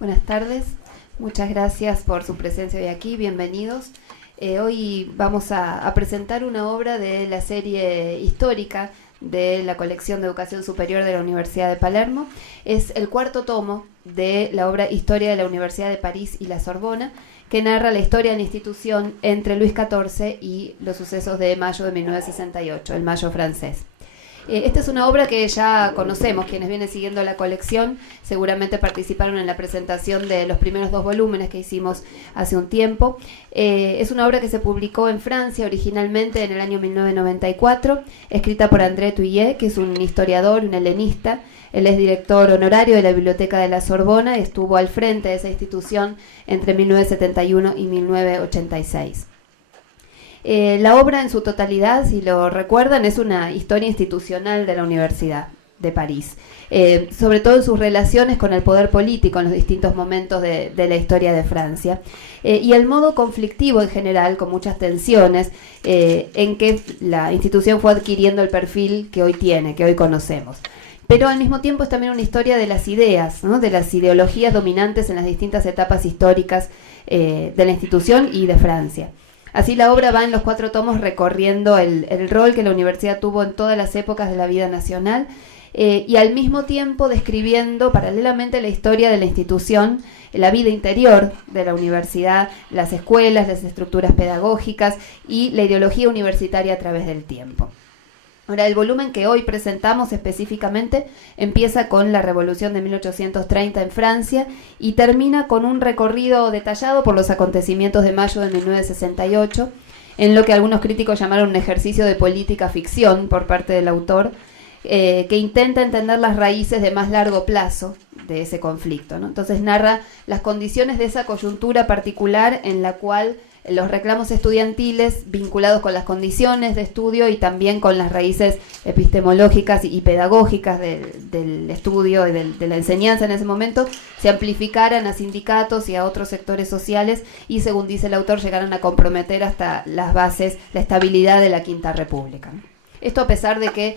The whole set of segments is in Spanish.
Buenas tardes, muchas gracias por su presencia hoy aquí, bienvenidos. Hoy vamos a presentar una obra de la serie histórica de la colección de educación superior de la Universidad de Palermo. Es el cuarto tomo de la obra Historia de la Universidad de París y la Sorbona, que narra la historia de la institución entre Luis XIV y los sucesos de mayo de 1968, el Mayo francés. Esta es una obra que ya conocemos, quienes vienen siguiendo la colección seguramente participaron en la presentación de los primeros 2 volúmenes que hicimos hace un tiempo. Es una obra que se publicó en Francia originalmente en el año 1994, escrita por André Thuillier, que es un historiador, un helenista. Él es director honorario de la Biblioteca de la Sorbona y estuvo al frente de esa institución entre 1971 y 1986. La obra en su totalidad, si lo recuerdan, es una historia institucional de la Universidad de París, sobre todo en sus relaciones con el poder político en los distintos momentos de la historia de Francia, y el modo conflictivo en general, con muchas tensiones, en que la institución fue adquiriendo el perfil que hoy tiene, que hoy conocemos. Pero al mismo tiempo es también una historia de las ideas, ¿no? De las ideologías dominantes en las distintas etapas históricas de la institución y de Francia. Así la obra va en los 4 tomos recorriendo el rol que la universidad tuvo en todas las épocas de la vida nacional, y al mismo tiempo describiendo paralelamente la historia de la institución, la vida interior de la universidad, las escuelas, las estructuras pedagógicas y la ideología universitaria a través del tiempo. Ahora, el volumen que hoy presentamos específicamente empieza con la Revolución de 1830 en Francia y termina con un recorrido detallado por los acontecimientos de mayo de 1968, en lo que algunos críticos llamaron un ejercicio de política ficción por parte del autor, que intenta entender las raíces de más largo plazo de ese conflicto, ¿no? Entonces narra las condiciones de esa coyuntura particular en la cual los reclamos estudiantiles vinculados con las condiciones de estudio y también con las raíces epistemológicas y pedagógicas del estudio y de la enseñanza en ese momento se amplificaran a sindicatos y a otros sectores sociales y, según dice el autor, llegaran a comprometer hasta las bases, la estabilidad de la Quinta República. Esto a pesar de que,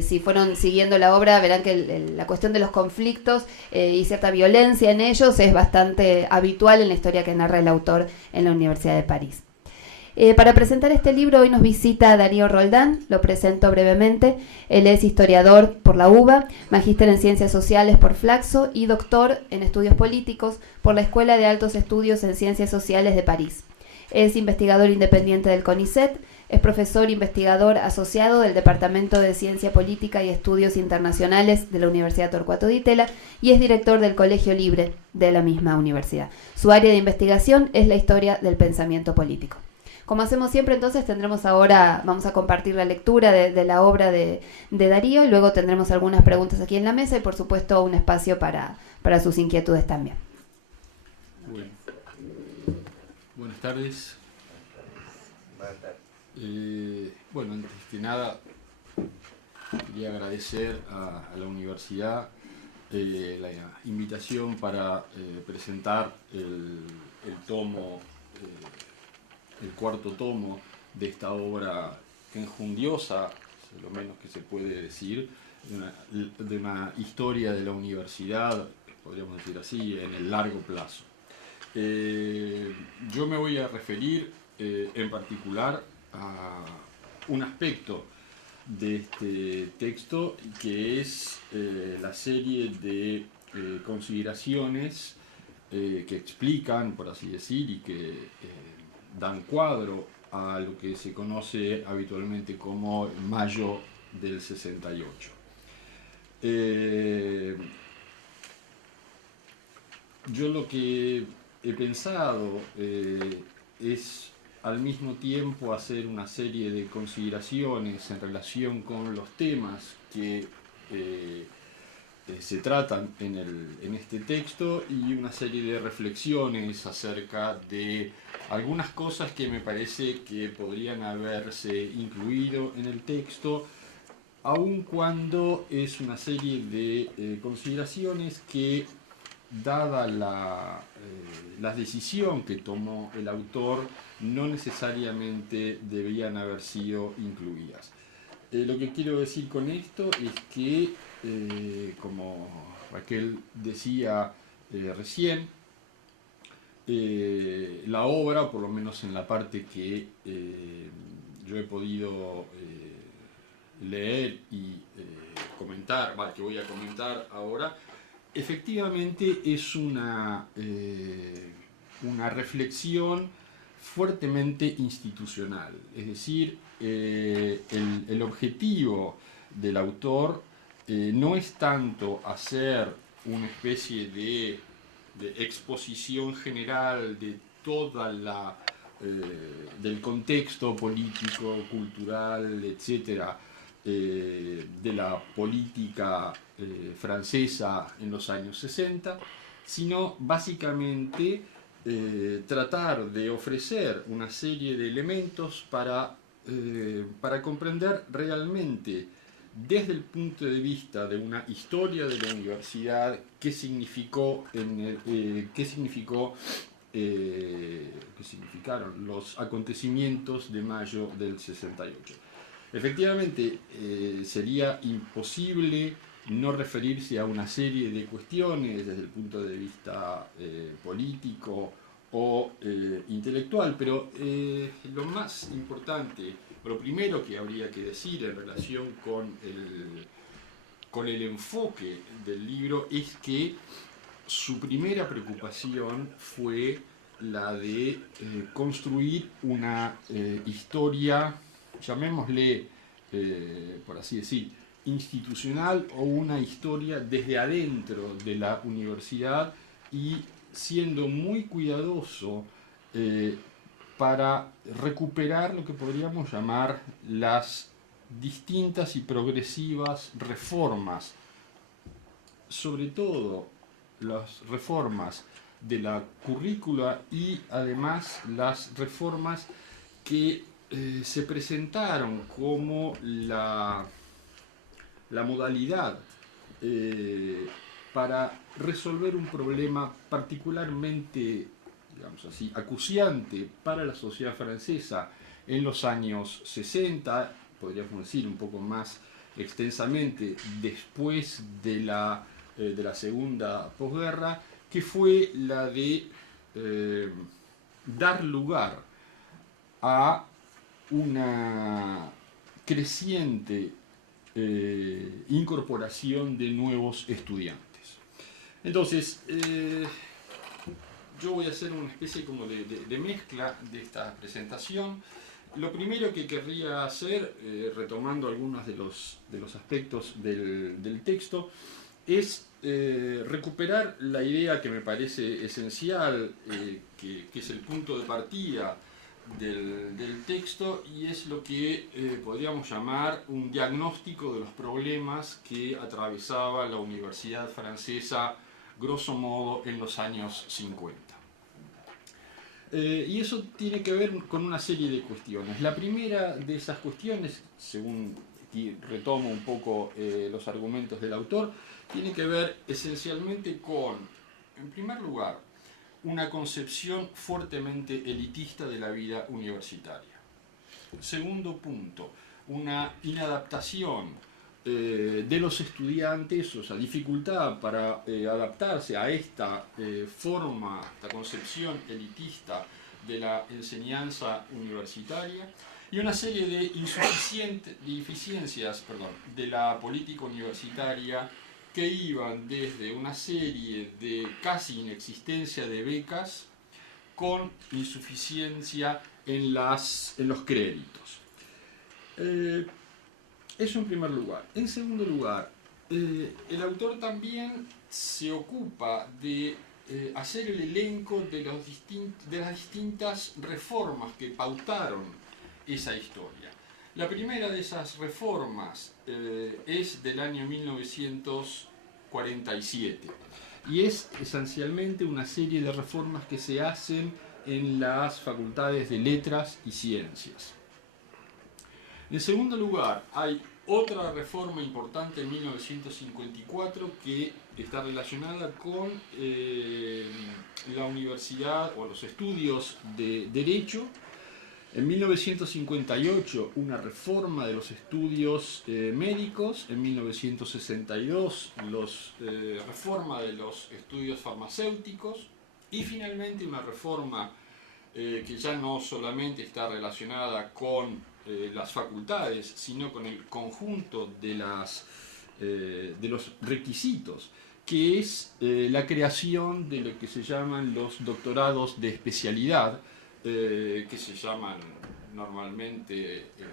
si fueron siguiendo la obra, verán que la cuestión de los conflictos y cierta violencia en ellos es bastante habitual en la historia que narra el autor en la Universidad de París. Para presentar este libro hoy nos visita Darío Roldán, lo presento brevemente. Él es historiador por la UBA, magíster en Ciencias Sociales por Flaxo y doctor en Estudios Políticos por la Escuela de Altos Estudios en Ciencias Sociales de París. Es investigador independiente del CONICET. Es profesor investigador asociado del Departamento de Ciencia Política y Estudios Internacionales de la Universidad Torcuato Di Tella y es director del Colegio Libre de la misma universidad. Su área de investigación es la historia del pensamiento político. Como hacemos siempre, entonces tendremos ahora, vamos a compartir la lectura de la obra de Darío y luego tendremos algunas preguntas aquí en la mesa y por supuesto un espacio para sus inquietudes también. Bueno. Buenas tardes. Bueno, antes que nada quería agradecer a la universidad la invitación para presentar el tomo, el cuarto tomo de esta obra enjundiosa, lo menos que se puede decir, de una historia de la universidad, podríamos decir así, en el largo plazo. Yo me voy a referir en particular a un aspecto de este texto que es la serie de consideraciones que explican, por así decir, y que dan cuadro a lo que se conoce habitualmente como mayo del 68. Yo lo que he pensado es al mismo tiempo hacer una serie de consideraciones en relación con los temas que se tratan en este texto y una serie de reflexiones acerca de algunas cosas que me parece que podrían haberse incluido en el texto, aun cuando es una serie de consideraciones que, dada la decisión que tomó el autor, no necesariamente deberían haber sido incluidas. Lo que quiero decir con esto es que, como Raquel decía recién. La obra, o por lo menos en la parte que yo he podido leer y comentar, que voy a comentar ahora, efectivamente es una reflexión fuertemente institucional. Es decir, el objetivo del autor no es tanto hacer una especie de exposición general de toda del contexto político, cultural, etcétera, de la política francesa en los años 60, sino básicamente tratar de ofrecer una serie de elementos para comprender realmente desde el punto de vista de una historia de la universidad qué significaron los acontecimientos de mayo del 68. Efectivamente, sería imposible no referirse a una serie de cuestiones desde el punto de vista político o intelectual, pero lo más importante, lo primero que habría que decir en relación con el enfoque del libro es que su primera preocupación fue la de construir una historia, llamémosle, por así decir, institucional, o una historia desde adentro de la universidad, y siendo muy cuidadoso para recuperar lo que podríamos llamar las distintas y progresivas reformas, sobre todo las reformas de la currícula y además las reformas que se presentaron como la modalidad para resolver un problema particularmente, digamos así, acuciante para la sociedad francesa en los años 60, podríamos decir un poco más extensamente después de la segunda posguerra, que fue la de dar lugar a una creciente incorporación de nuevos estudiantes. Entonces, yo voy a hacer una especie como de mezcla de esta presentación. Lo primero que querría hacer, retomando algunos de los aspectos del texto, es recuperar la idea que me parece esencial, que es el punto de partida del texto, y es lo que podríamos llamar un diagnóstico de los problemas que atravesaba la universidad francesa, grosso modo, en los años 50. Y eso tiene que ver con una serie de cuestiones. La primera de esas cuestiones, según aquí retomo un poco los argumentos del autor, tiene que ver esencialmente con, en primer lugar, una concepción fuertemente elitista de la vida universitaria. Segundo punto, una inadaptación de los estudiantes, o sea, dificultad para adaptarse a esta forma, esta concepción elitista de la enseñanza universitaria, y una serie de deficiencias de la política universitaria, que iban desde una serie de casi inexistencia de becas con insuficiencia en los créditos. Eso en primer lugar. En segundo lugar, el autor también se ocupa de hacer el elenco de las distintas reformas que pautaron esa historia. La primera de esas reformas es del año 1947 y es esencialmente una serie de reformas que se hacen en las facultades de letras y ciencias. En segundo lugar, hay otra reforma importante en 1954 que está relacionada con la universidad o los estudios de Derecho, En 1958 una reforma de los estudios médicos, en 1962 reforma de los estudios farmacéuticos y finalmente una reforma que ya no solamente está relacionada con las facultades, sino con el conjunto de los requisitos, que es la creación de lo que se llaman los doctorados de especialidad, que se llaman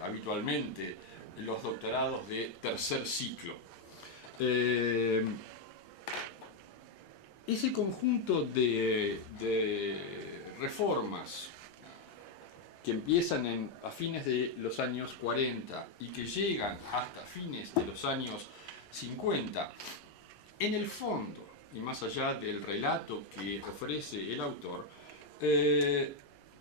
habitualmente, los doctorados de tercer ciclo. Ese conjunto de reformas que empiezan a fines de los años 40 y que llegan hasta fines de los años 50, en el fondo, y más allá del relato que ofrece el autor,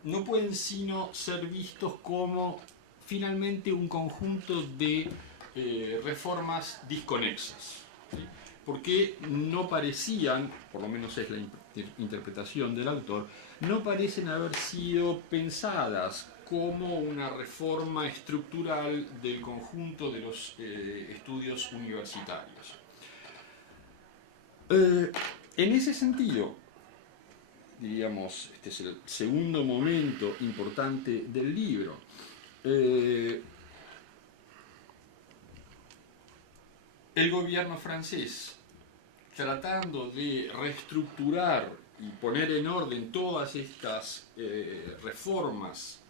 no pueden sino ser vistos como finalmente un conjunto de reformas disconexas, ¿sí? Porque no parecían, por lo menos es la interpretación del autor, no parecen haber sido pensadas como una reforma estructural del conjunto de los estudios universitarios. En ese sentido, diríamos, este es el segundo momento importante del libro. El gobierno francés, tratando de reestructurar y poner en orden todas estas reformas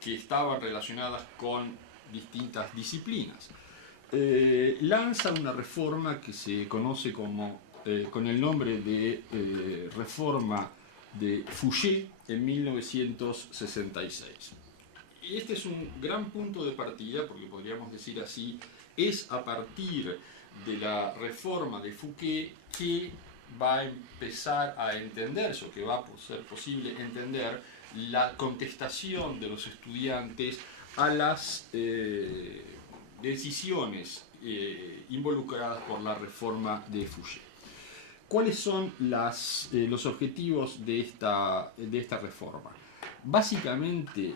que estaban relacionadas con distintas disciplinas, lanza una reforma que se conoce con el nombre de reforma de Fouché en 1966. Y este es un gran punto de partida, porque podríamos decir así, es a partir de la reforma de Fouché que va a empezar a entenderse, o que va a ser posible entender la contestación de los estudiantes a las decisiones involucradas por la reforma de Fouché. ¿Cuáles son los objetivos de esta reforma? Básicamente,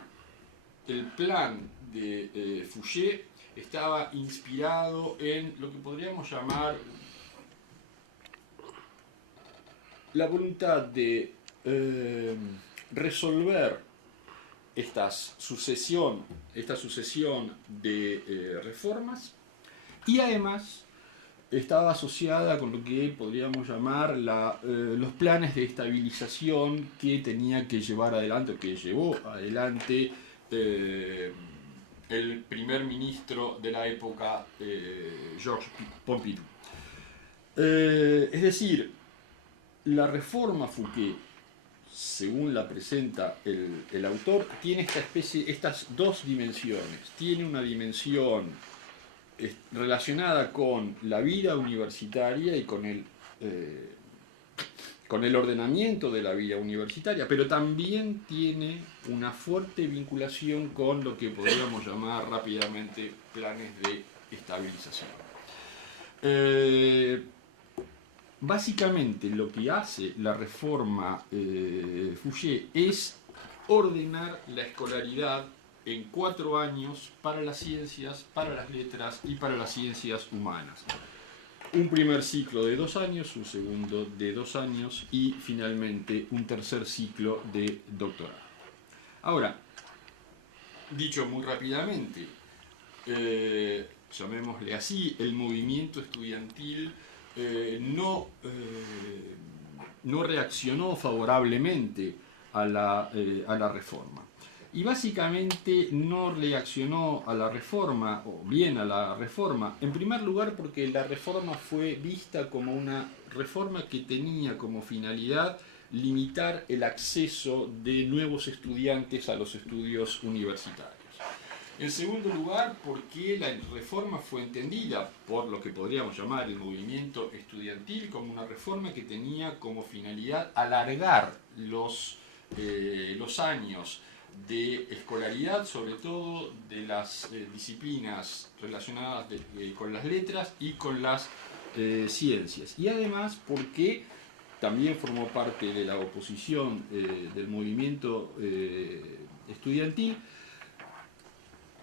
el plan de Fouché estaba inspirado en lo que podríamos llamar la voluntad de resolver esta sucesión de reformas, y además estaba asociada con lo que podríamos llamar los planes de estabilización que tenía que llevar adelante, o que llevó adelante el primer ministro de la época, Georges Pompidou. Es decir, la reforma Fouché, según la presenta el autor, tiene estas dos dimensiones. Tiene una dimensión relacionada con la vida universitaria y con el ordenamiento de la vida universitaria, pero también tiene una fuerte vinculación con lo que podríamos llamar rápidamente planes de estabilización. Básicamente lo que hace la reforma Fouché es ordenar la escolaridad en 4 años para las ciencias, para las letras y para las ciencias humanas. Un primer ciclo de 2 años, un segundo de 2 años y finalmente un tercer ciclo de doctorado. Ahora, dicho muy rápidamente, llamémosle así, el movimiento estudiantil no reaccionó favorablemente a la reforma. Y básicamente no reaccionó a la reforma, o bien a la reforma, en primer lugar porque la reforma fue vista como una reforma que tenía como finalidad limitar el acceso de nuevos estudiantes a los estudios universitarios. En segundo lugar, porque la reforma fue entendida por lo que podríamos llamar el movimiento estudiantil como una reforma que tenía como finalidad alargar los años de escolaridad, sobre todo de las disciplinas relacionadas con las letras y con las ciencias. Y además porque también formó parte de la oposición del movimiento estudiantil,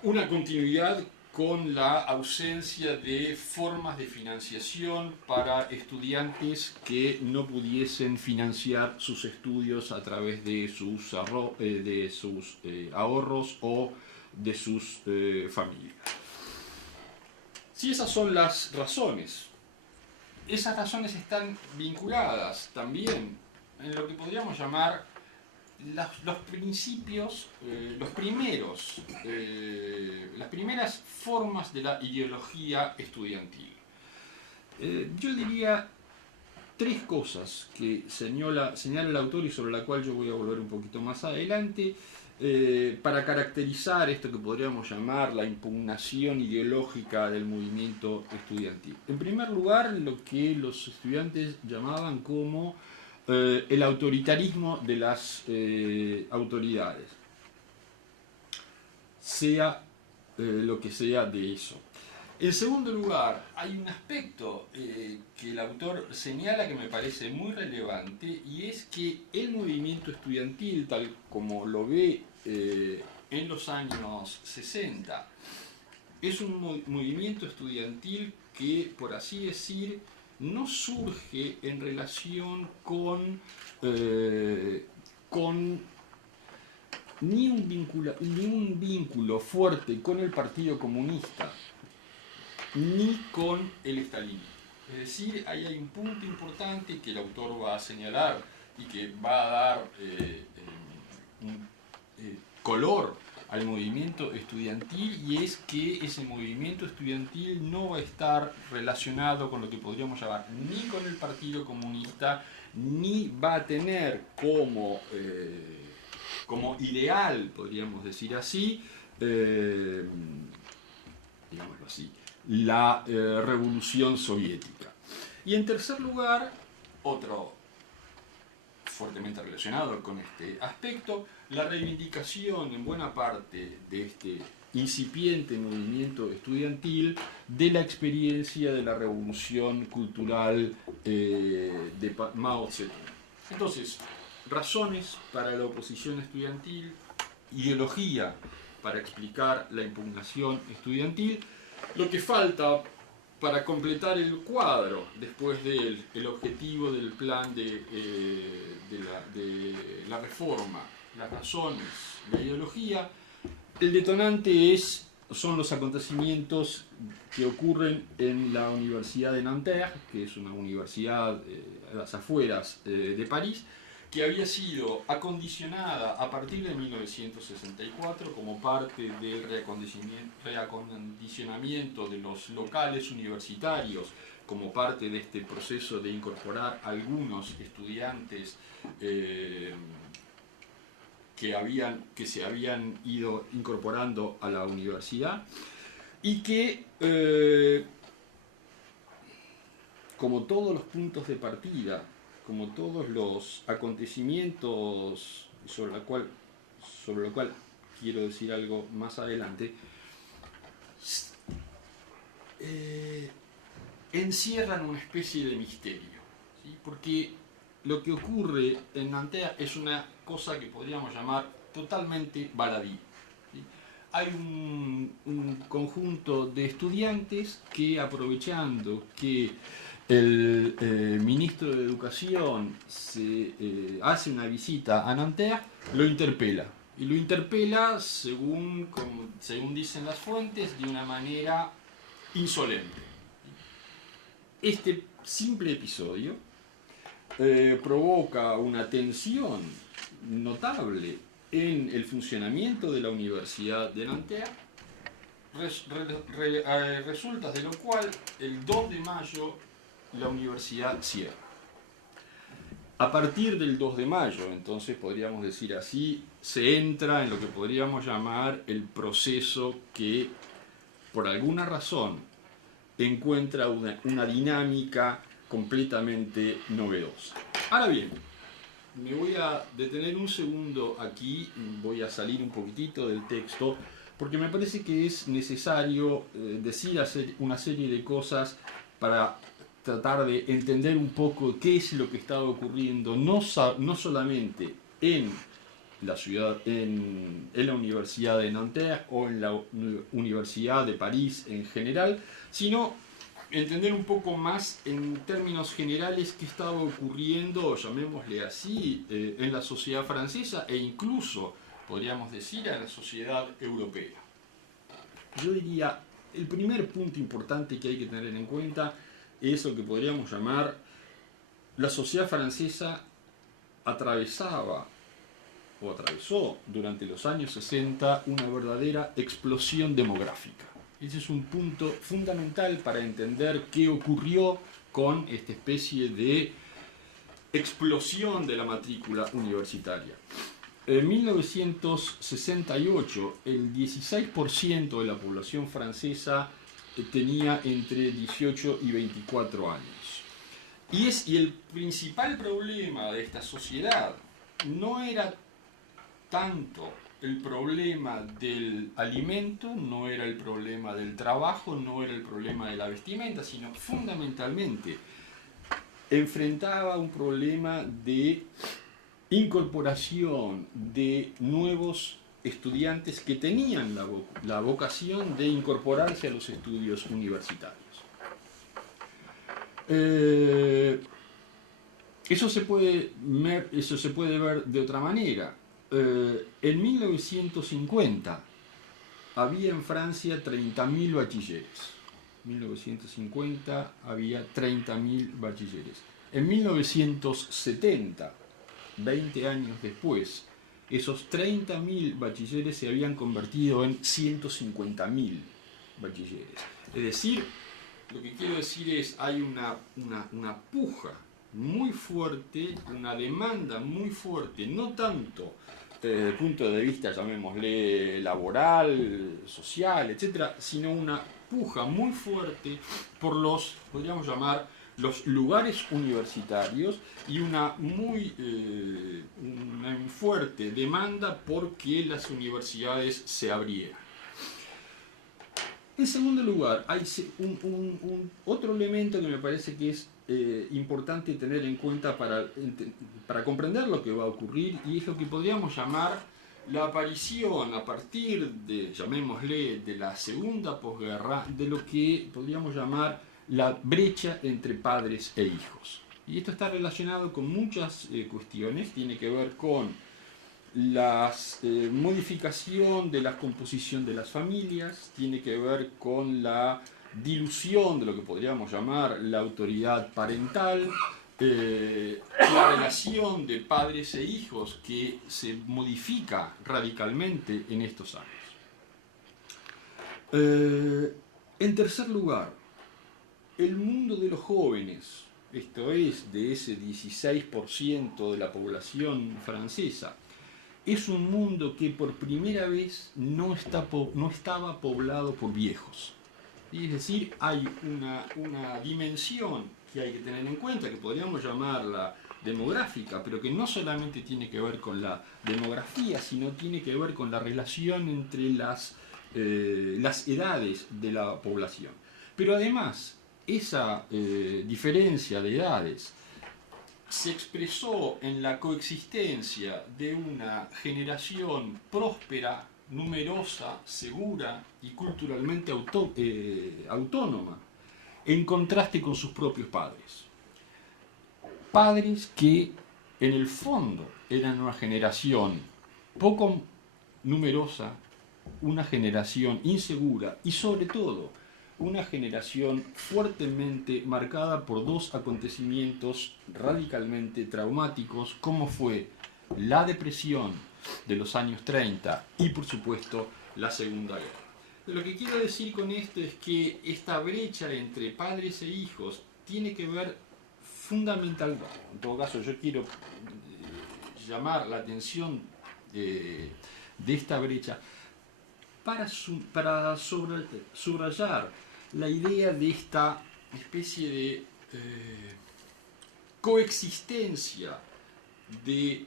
una continuidad con la ausencia de formas de financiación para estudiantes que no pudiesen financiar sus estudios a través de sus ahorros o de sus familias. Si esas son las razones, esas razones están vinculadas también en lo que podríamos llamar los principios, las primeras formas de la ideología estudiantil. Yo diría tres cosas que señala el autor y sobre la cual yo voy a volver un poquito más adelante, para caracterizar esto que podríamos llamar la impugnación ideológica del movimiento estudiantil. En primer lugar, lo que los estudiantes llamaban como el autoritarismo de las autoridades, sea lo que sea de eso. En segundo lugar, hay un aspecto que el autor señala que me parece muy relevante, y es que el movimiento estudiantil, tal como lo ve en los años 60, es un movimiento estudiantil que, por así decir, no surge en relación con ni un vínculo fuerte con el Partido Comunista, ni con el estalinismo. Es decir, ahí hay un punto importante que el autor va a señalar y que va a dar un color al movimiento estudiantil, y es que ese movimiento estudiantil no va a estar relacionado con lo que podríamos llamar ni con el Partido Comunista, ni va a tener como ideal, podríamos decir así, digámoslo así, la revolución soviética. Y en tercer lugar, otro fuertemente relacionado con este aspecto, la reivindicación en buena parte de este incipiente movimiento estudiantil de la experiencia de la revolución cultural de Mao Zedong. Entonces, razones para la oposición estudiantil, ideología para explicar la impugnación estudiantil. Lo que falta para completar el cuadro después del objetivo del plan de la reforma, las razones, la ideología, el detonante son los acontecimientos que ocurren en la Universidad de Nanterre, que es una universidad a las afueras de París, que había sido acondicionada a partir de 1964 como parte del reacondicionamiento de los locales universitarios, como parte de este proceso de incorporar algunos estudiantes que se habían ido incorporando a la universidad, y que, como todos los puntos de partida, como todos los acontecimientos sobre lo cual quiero decir algo más adelante, encierran una especie de misterio, ¿sí? Porque lo que ocurre en Nanterre es una cosa que podríamos llamar totalmente baladí, ¿sí? Hay un conjunto de estudiantes que, aprovechando que el ministro de Educación hace una visita a Nanterre, lo interpela. Y lo interpela, según dicen las fuentes, de una manera insolente. Este simple episodio provoca una tensión notable en el funcionamiento de la Universidad de Nanterre, resultas de lo cual el 2 de mayo la universidad cierra. A partir del 2 de mayo, entonces, podríamos decir así, se entra en lo que podríamos llamar el proceso que, por alguna razón, encuentra una dinámica completamente novedosa. Ahora bien, me voy a detener un segundo aquí, voy a salir un poquitito del texto, porque me parece que es necesario hacer una serie de cosas para tratar de entender un poco qué es lo que está ocurriendo, no solamente en en la Universidad de Nanterre o en la Universidad de París en general, sino entender un poco más en términos generales qué estaba ocurriendo, llamémosle así, en la sociedad francesa e incluso, podríamos decir, en la sociedad europea. Yo diría, el primer punto importante que hay que tener en cuenta es lo que podríamos llamar la sociedad francesa atravesó durante los años 60 una verdadera explosión demográfica. Ese es un punto fundamental para entender qué ocurrió con esta especie de explosión de la matrícula universitaria. En 1968, el 16% de la población francesa tenía entre 18 y 24 años. Y el principal problema de esta sociedad no era tanto el problema del alimento, no era el problema del trabajo, no era el problema de la vestimenta, sino fundamentalmente enfrentaba un problema de incorporación de nuevos estudiantes que tenían la vocación de incorporarse a los estudios universitarios. Eso se puede ver de otra manera. En 1950 había en Francia 30.000 bachilleres. 1950 había 30.000 bachilleres. En 1970, 20 años después, esos 30.000 bachilleres se habían convertido en 150.000 bachilleres. Es decir, lo que quiero decir es, hay una puja muy fuerte, una demanda muy fuerte, no tanto desde el punto de vista, llamémosle, laboral, social, etcétera, sino una puja muy fuerte por los, podríamos llamar, los lugares universitarios y una muy fuerte demanda por que las universidades se abrieran. En segundo lugar, hay otro elemento que me parece que es importante tener en cuenta para comprender lo que va a ocurrir, y es lo que podríamos llamar la aparición a partir de, llamémosle, de la segunda posguerra, de lo que podríamos llamar la brecha entre padres e hijos. Y esto está relacionado con muchas cuestiones, tiene que ver con la modificación de la composición de las familias, tiene que ver con la dilución de lo que podríamos llamar la autoridad parental, la relación de padres e hijos que se modifica radicalmente en estos años. En tercer lugar, el mundo de los jóvenes, esto es, de ese 16% de la población francesa, es un mundo que por primera vez no estaba poblado por viejos. Es decir, hay una dimensión que hay que tener en cuenta, que podríamos llamarla demográfica, pero que no solamente tiene que ver con la demografía, sino tiene que ver con la relación entre las edades de la población. Pero además, esa diferencia de edades se expresó en la coexistencia de una generación próspera, numerosa, segura y culturalmente autónoma, en contraste con sus propios padres. Padres que, en el fondo, eran una generación poco numerosa, una generación insegura y, sobre todo, una generación fuertemente marcada por dos acontecimientos radicalmente traumáticos, como fue la depresión de los años 30 y, por supuesto, la Segunda Guerra. Lo que quiero decir con esto es que esta brecha entre padres e hijos tiene que ver fundamentalmente, en todo caso yo quiero llamar la atención de esta brecha para subrayar la idea de esta especie de coexistencia de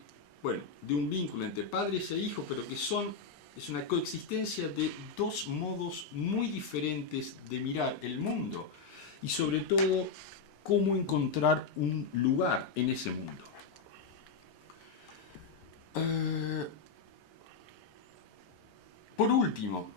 un vínculo entre padres e hijos, pero que es una coexistencia de dos modos muy diferentes de mirar el mundo y sobre todo cómo encontrar un lugar en ese mundo. Por último,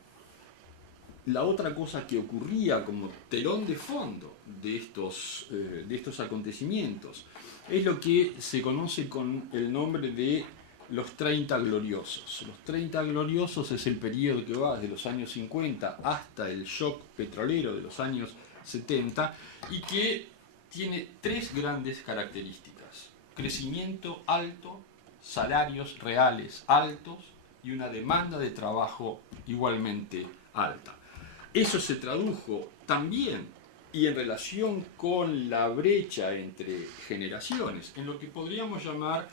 la otra cosa que ocurría como telón de fondo de estos acontecimientos es lo que se conoce con el nombre de los 30 gloriosos. Los 30 gloriosos es el periodo que va desde los años 50 hasta el shock petrolero de los años 70 y que tiene tres grandes características: crecimiento alto, salarios reales altos y una demanda de trabajo igualmente alta. Eso se tradujo también, y en relación con la brecha entre generaciones, en lo que podríamos llamar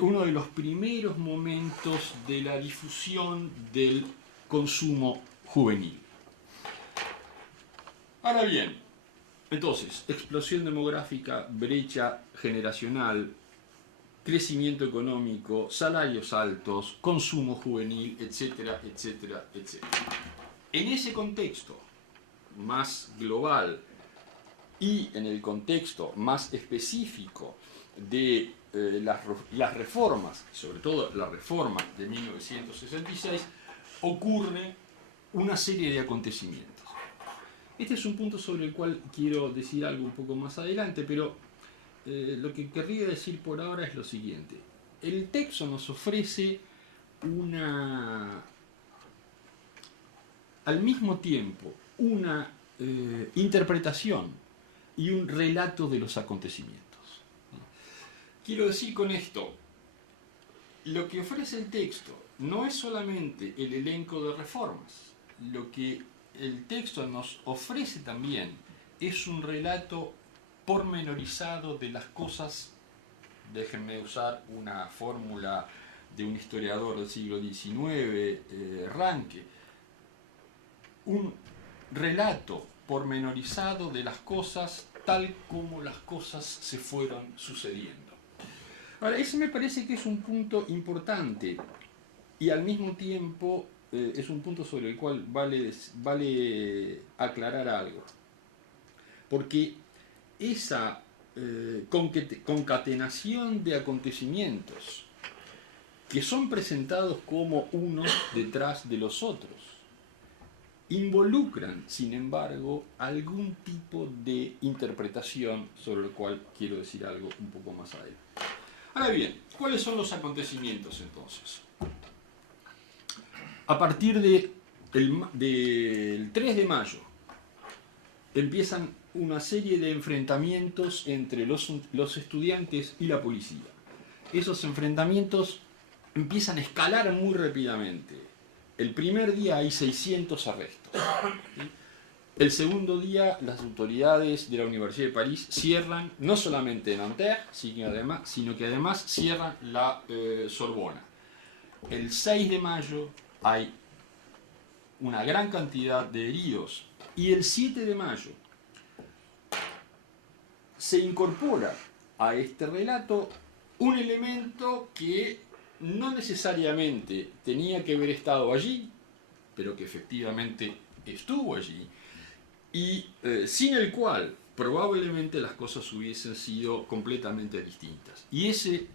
uno de los primeros momentos de la difusión del consumo juvenil. Ahora bien, entonces, explosión demográfica, brecha generacional, crecimiento económico, salarios altos, consumo juvenil, etcétera, etcétera, etcétera. En ese contexto más global y en el contexto más específico de las reformas, sobre todo la reforma de 1966, ocurre una serie de acontecimientos. Este es un punto sobre el cual quiero decir algo un poco más adelante, pero lo que querría decir por ahora es lo siguiente. El texto nos ofrece al mismo tiempo una interpretación y un relato de los acontecimientos. Quiero decir con esto, lo que ofrece el texto no es solamente el elenco de reformas, lo que el texto nos ofrece también es un relato pormenorizado de las cosas. Déjenme usar una fórmula de un historiador del siglo XIX, Ranke, un relato pormenorizado de las cosas tal como las cosas se fueron sucediendo. Ahora, ese me parece que es un punto importante y al mismo tiempo es un punto sobre el cual vale aclarar algo. Porque esa concatenación de acontecimientos que son presentados como unos detrás de los otros involucran, sin embargo, algún tipo de interpretación sobre el cual quiero decir algo un poco más adelante. Ahora bien, ¿cuáles son los acontecimientos entonces? A partir del 3 de mayo empiezan una serie de enfrentamientos entre los estudiantes y la policía. Esos enfrentamientos empiezan a escalar muy rápidamente. El primer día hay 600 arrestos. El segundo día las autoridades de la Universidad de París cierran no solamente Nanterre, sino que además cierran la Sorbona. El 6 de mayo hay una gran cantidad de heridos y el 7 de mayo se incorpora a este relato un elemento que no necesariamente tenía que haber estado allí, pero que efectivamente estuvo allí, y sin el cual probablemente las cosas hubiesen sido completamente distintas. Y ese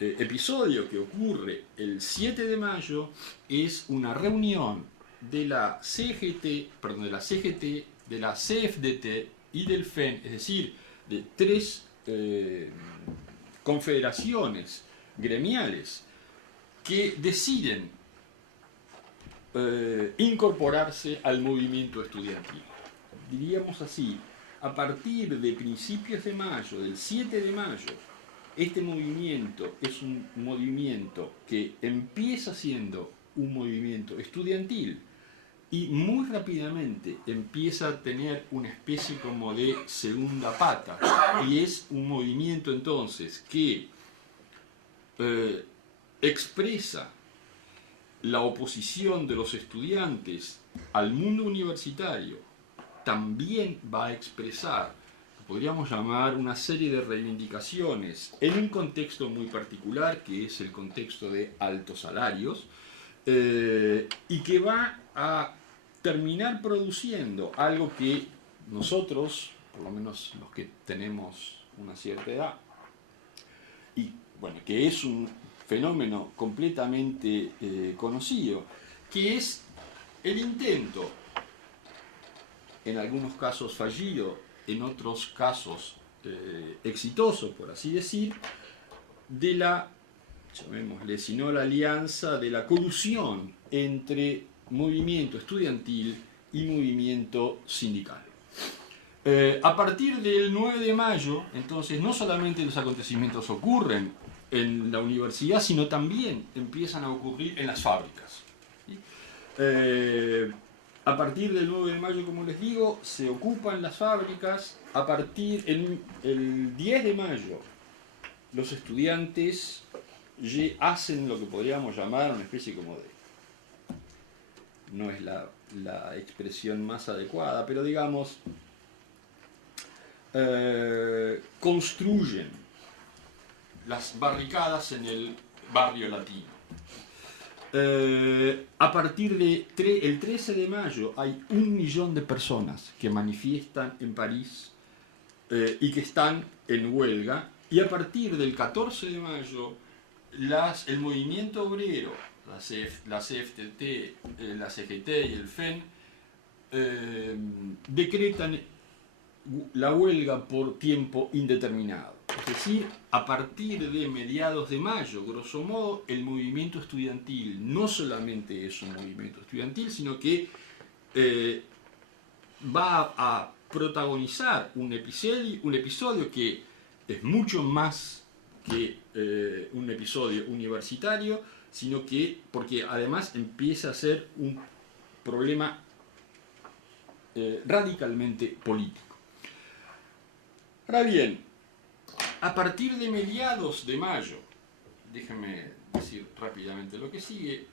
episodio que ocurre el 7 de mayo es una reunión de la CGT, de la CFDT y del FEN, es decir, de tres confederaciones gremiales que deciden incorporarse al movimiento estudiantil. Diríamos así, a partir de principios de mayo, del 7 de mayo, este movimiento es un movimiento que empieza siendo un movimiento estudiantil y muy rápidamente empieza a tener una especie como de segunda pata, y es un movimiento entonces que expresa la oposición de los estudiantes al mundo universitario. También va a expresar, podríamos llamar, una serie de reivindicaciones en un contexto muy particular, que es el contexto de altos salarios, y que va a terminar produciendo algo que nosotros, por lo menos los que tenemos una cierta edad, y bueno, que es un fenómeno completamente conocido, que es el intento, en algunos casos fallido, en otros casos exitoso, por así decir, de la, llamémosle, si no la alianza, de la colusión entre movimiento estudiantil y movimiento sindical. A partir del 9 de mayo, entonces, no solamente los acontecimientos ocurren en la universidad, sino también empiezan a ocurrir en las fábricas. ¿Sí? A partir del 9 de mayo, como les digo, se ocupan las fábricas. A partir el 10 de mayo, los estudiantes hacen lo que podríamos llamar una especie como de... No es la expresión más adecuada, pero digamos... construyen las barricadas en el barrio latino. A partir del 13 de mayo hay 1 millón de personas que manifiestan en París y que están en huelga, y a partir del 14 de mayo el movimiento obrero, la CFTT, la CGT y el FEN decretan la huelga por tiempo indeterminado. Es decir, a partir de mediados de mayo, grosso modo, el movimiento estudiantil no solamente es un movimiento estudiantil, sino que va a protagonizar un episodio que es mucho más que un episodio universitario, sino que, porque además empieza a ser un problema radicalmente político. Ahora bien, a partir de mediados de mayo, déjenme decir rápidamente lo que sigue,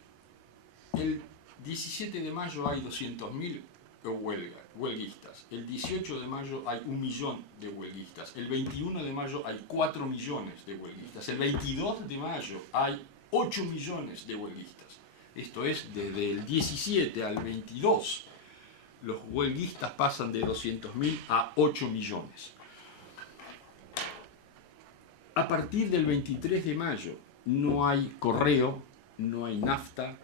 el 17 de mayo hay 200.000 huelguistas, el 18 de mayo hay 1 millón de huelguistas, el 21 de mayo hay 4 millones de huelguistas, el 22 de mayo hay 8 millones de huelguistas. Esto es, desde el 17 al 22, los huelguistas pasan de 200.000 a 8 millones. A partir del 23 de mayo no hay correo, no hay nafta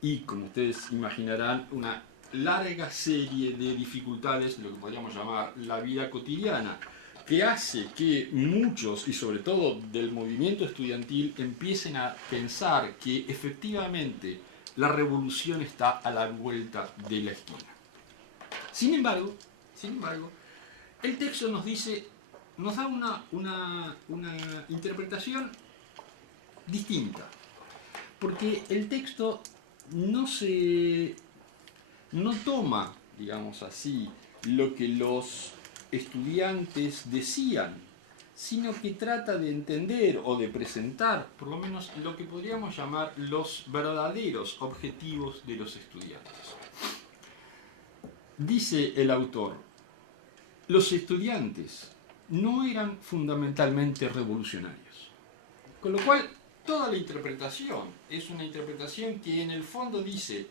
y, como ustedes imaginarán, una larga serie de dificultades de lo que podríamos llamar la vida cotidiana, que hace que muchos, y sobre todo del movimiento estudiantil, empiecen a pensar que efectivamente la revolución está a la vuelta de la esquina. Sin embargo, el texto nos da una interpretación distinta, porque el texto no toma, digamos así, lo que los estudiantes decían, sino que trata de entender o de presentar, por lo menos, lo que podríamos llamar los verdaderos objetivos de los estudiantes. Dice el autor, los estudiantes no eran fundamentalmente revolucionarios. Con lo cual, toda la interpretación es una interpretación que en el fondo dice,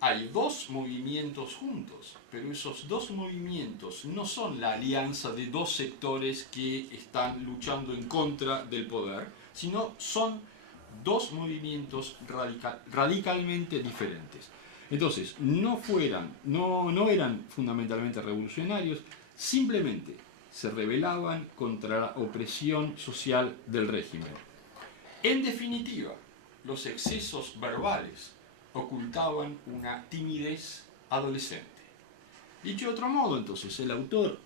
hay dos movimientos juntos, pero esos dos movimientos no son la alianza de dos sectores que están luchando en contra del poder, sino son dos movimientos radicalmente diferentes. Entonces, no eran fundamentalmente revolucionarios, simplemente se rebelaban contra la opresión social del régimen. En definitiva, los excesos verbales ocultaban una timidez adolescente. Dicho de otro modo, entonces, el autor,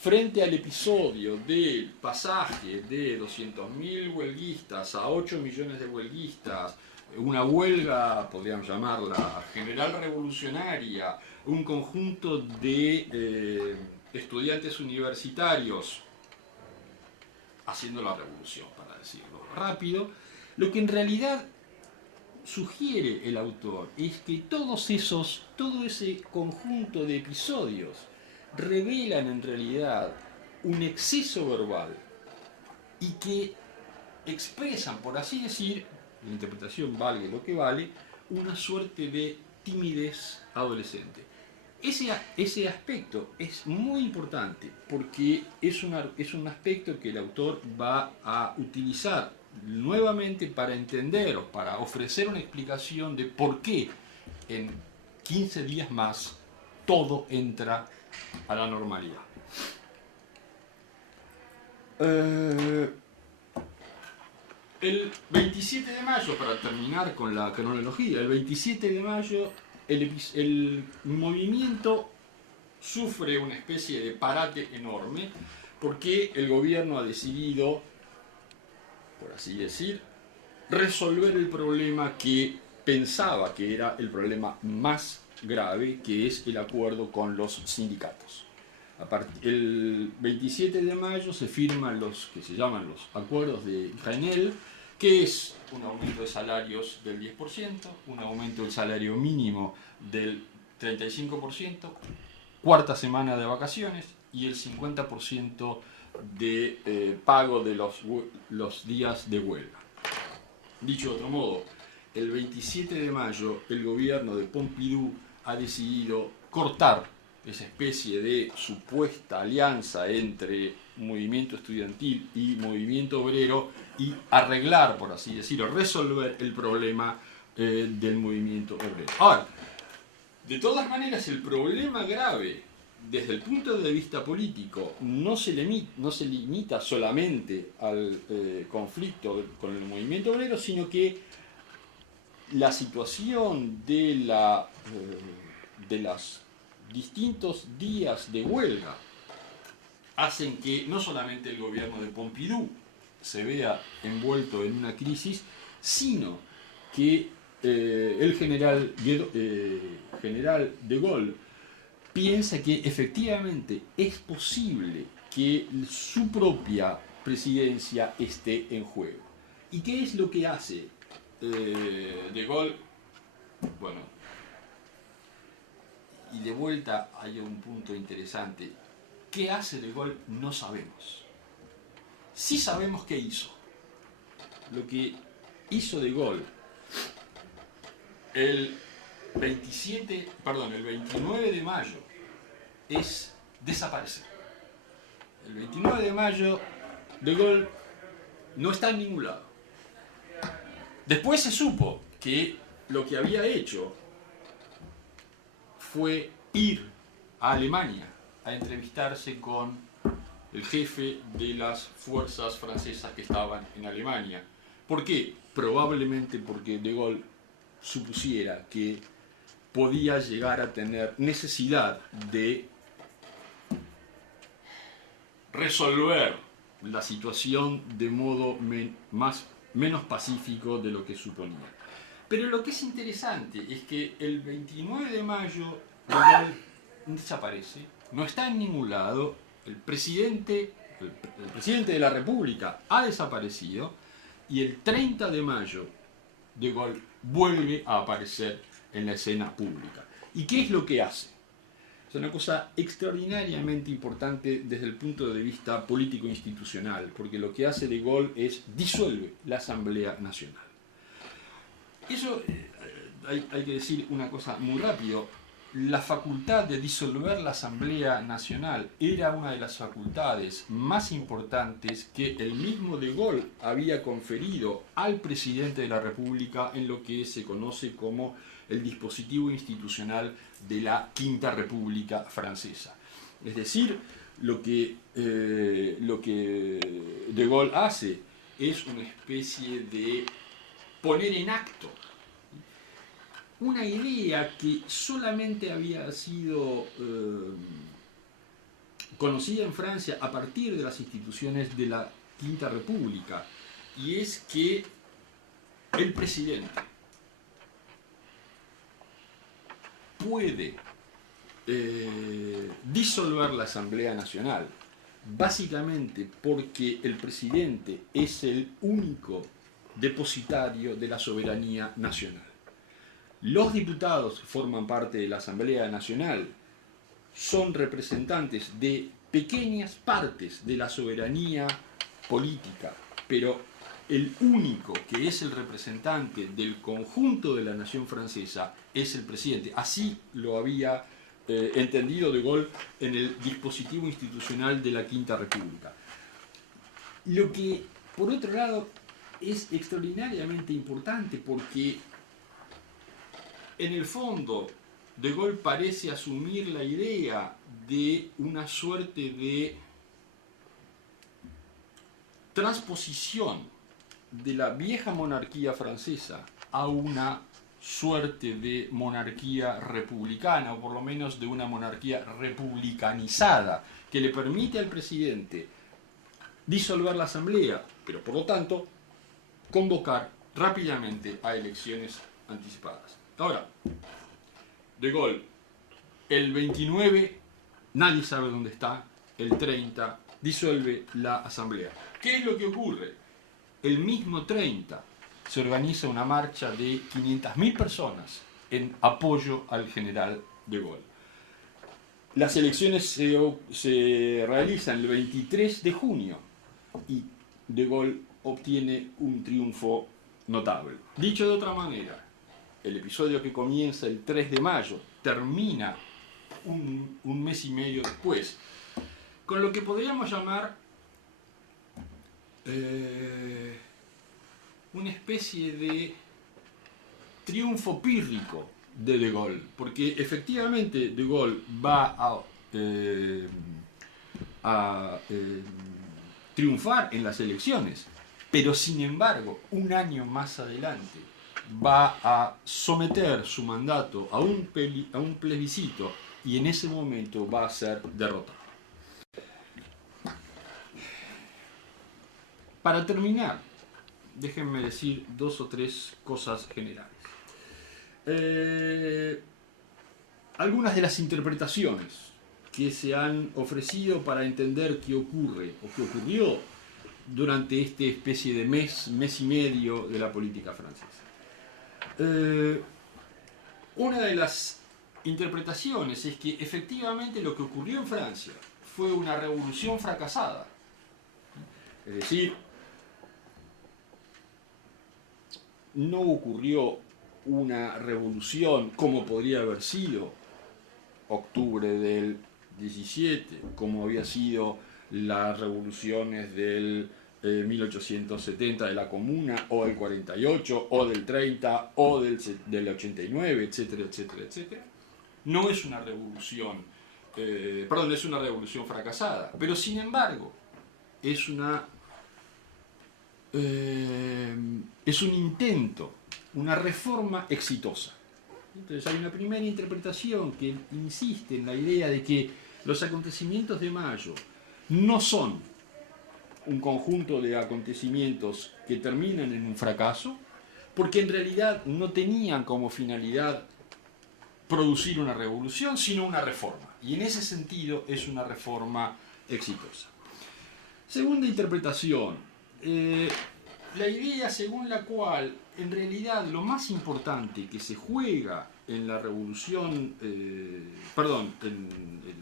frente al episodio del pasaje de 200.000 huelguistas a 8 millones de huelguistas, una huelga, podríamos llamarla general revolucionaria, un conjunto de estudiantes universitarios haciendo la revolución, para decirlo rápido, lo que en realidad sugiere el autor es que todo ese conjunto de episodios revelan en realidad un exceso verbal y que expresan, por así decir, la interpretación valga lo que vale, una suerte de timidez adolescente. Ese aspecto es muy importante porque es un aspecto que el autor va a utilizar nuevamente para entender o para ofrecer una explicación de por qué en 15 días más todo entra a la normalidad. El 27 de mayo, para terminar con la cronología, el 27 de mayo el movimiento sufre una especie de parate enorme porque el gobierno ha decidido, por así decir, resolver el problema que pensaba que era el problema más grave, que es el acuerdo con los sindicatos. El 27 de mayo se firman los que se llaman los acuerdos de Grenelle, que es un aumento de salarios del 10%, un aumento del salario mínimo del 35%, cuarta semana de vacaciones y el 50% de pago de los días de huelga. Dicho de otro modo, el 27 de mayo el gobierno de Pompidou ha decidido cortar esa especie de supuesta alianza entre movimiento estudiantil y movimiento obrero y arreglar, por así decirlo, resolver el problema del movimiento obrero. Ahora, de todas maneras, el problema grave desde el punto de vista político no se limita solamente al conflicto con el movimiento obrero, sino que la situación de los distintos días de huelga hacen que no solamente el gobierno de Pompidou se vea envuelto en una crisis, sino que el general de Gaulle piensa que efectivamente es posible que su propia presidencia esté en juego. ¿Y qué es lo que hace de Gaulle? Bueno, y de vuelta hay un punto interesante. ¿Qué hace de Gaulle? No sabemos. Sí sabemos qué hizo. Lo que hizo de Gaulle el 29 de mayo es desaparecer. El 29 de mayo de Gaulle no está en ningún lado. Después se supo que lo que había hecho fue ir a Alemania a entrevistarse con el jefe de las fuerzas francesas que estaban en Alemania. ¿Por qué? Probablemente porque de Gaulle supusiera que podía llegar a tener necesidad de resolver la situación de modo menos pacífico de lo que suponía. Pero lo que es interesante es que el 29 de mayo de Gaulle desaparece, no está en ningún lado, el presidente de la República ha desaparecido y el 30 de mayo de Gaulle vuelve a aparecer en la escena pública. ¿Y qué es lo que hace? Es una cosa extraordinariamente importante desde el punto de vista político-institucional, porque lo que hace de Gaulle es disuelve la Asamblea Nacional. Eso hay que decir una cosa muy rápido. La facultad de disolver la Asamblea Nacional era una de las facultades más importantes que el mismo de Gaulle había conferido al presidente de la República en lo que se conoce como el dispositivo institucional de la Quinta República Francesa. Es decir, lo que de Gaulle hace es una especie de poner en acto una idea que solamente había sido conocida en Francia a partir de las instituciones de la Quinta República, y es que el presidente puede disolver la Asamblea Nacional básicamente porque el presidente es el único depositario de la soberanía nacional. Los diputados que forman parte de la Asamblea Nacional son representantes de pequeñas partes de la soberanía política, pero el único que es el representante del conjunto de la nación francesa es el presidente. Así lo había entendido de Gaulle en el dispositivo institucional de la Quinta República. Lo que, por otro lado, es extraordinariamente importante porque en el fondo De Gaulle parece asumir la idea de una suerte de transposición de la vieja monarquía francesa a una suerte de monarquía republicana, o por lo menos de una monarquía republicanizada, que le permite al presidente disolver la asamblea, pero por lo tanto convocar rápidamente a elecciones anticipadas. Ahora, De Gaulle, el 29, nadie sabe dónde está, el 30, disuelve la asamblea. ¿Qué es lo que ocurre? El mismo 30 se organiza una marcha de 500.000 personas en apoyo al general De Gaulle. Las elecciones se realizan el 23 de junio y De Gaulle obtiene un triunfo notable. Dicho de otra manera, el episodio que comienza el 3 de mayo termina un mes y medio después, con lo que podríamos llamar una especie de triunfo pírrico de Gaulle, porque efectivamente De Gaulle va a triunfar en las elecciones, pero sin embargo, un año más adelante va a someter su mandato a un plebiscito y en ese momento va a ser derrotado. Para terminar, déjenme decir 2 o 3 cosas generales. Algunas de las interpretaciones que se han ofrecido para entender qué ocurre o qué ocurrió durante esta especie de mes y medio de la política francesa. Una de las interpretaciones es que efectivamente lo que ocurrió en Francia fue una revolución fracasada. Es decir, no ocurrió una revolución como podría haber sido octubre del 17, como había sido las revoluciones del 1870 de la Comuna, o del 48, o del 30, o del 89, etcétera, etcétera, etcétera. No es una revolución, es una revolución fracasada, pero sin embargo es un intento, una reforma exitosa. Entonces hay una primera interpretación que insiste en la idea de que los acontecimientos de mayo no son un conjunto de acontecimientos que terminan en un fracaso, porque en realidad no tenían como finalidad producir una revolución, sino una reforma. Y en ese sentido es una reforma exitosa. Segunda interpretación, la idea según la cual en realidad lo más importante que se juega en la revolución, en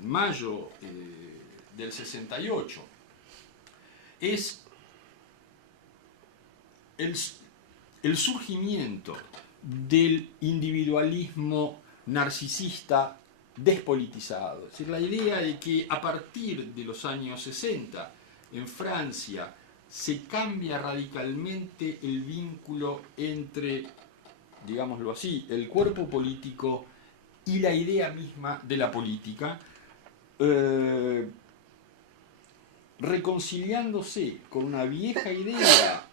mayo del 68, es el surgimiento del individualismo narcisista despolitizado. Es decir, la idea de que a partir de los años 60 en Francia se cambia radicalmente el vínculo entre, digámoslo así, el cuerpo político y la idea misma de la política, reconciliándose con una vieja idea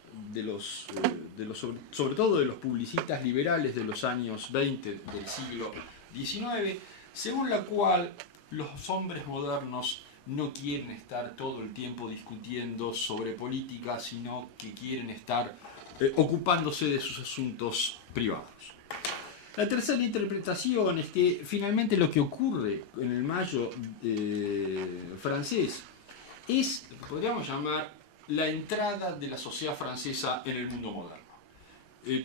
sobre todo de los publicistas liberales de los años 20 del siglo XIX, según la cual los hombres modernos no quieren estar todo el tiempo discutiendo sobre política, sino que quieren estar ocupándose de sus asuntos privados. La tercera interpretación es que finalmente lo que ocurre en el mayo francés es lo que podríamos llamar la entrada de la sociedad francesa en el mundo moderno.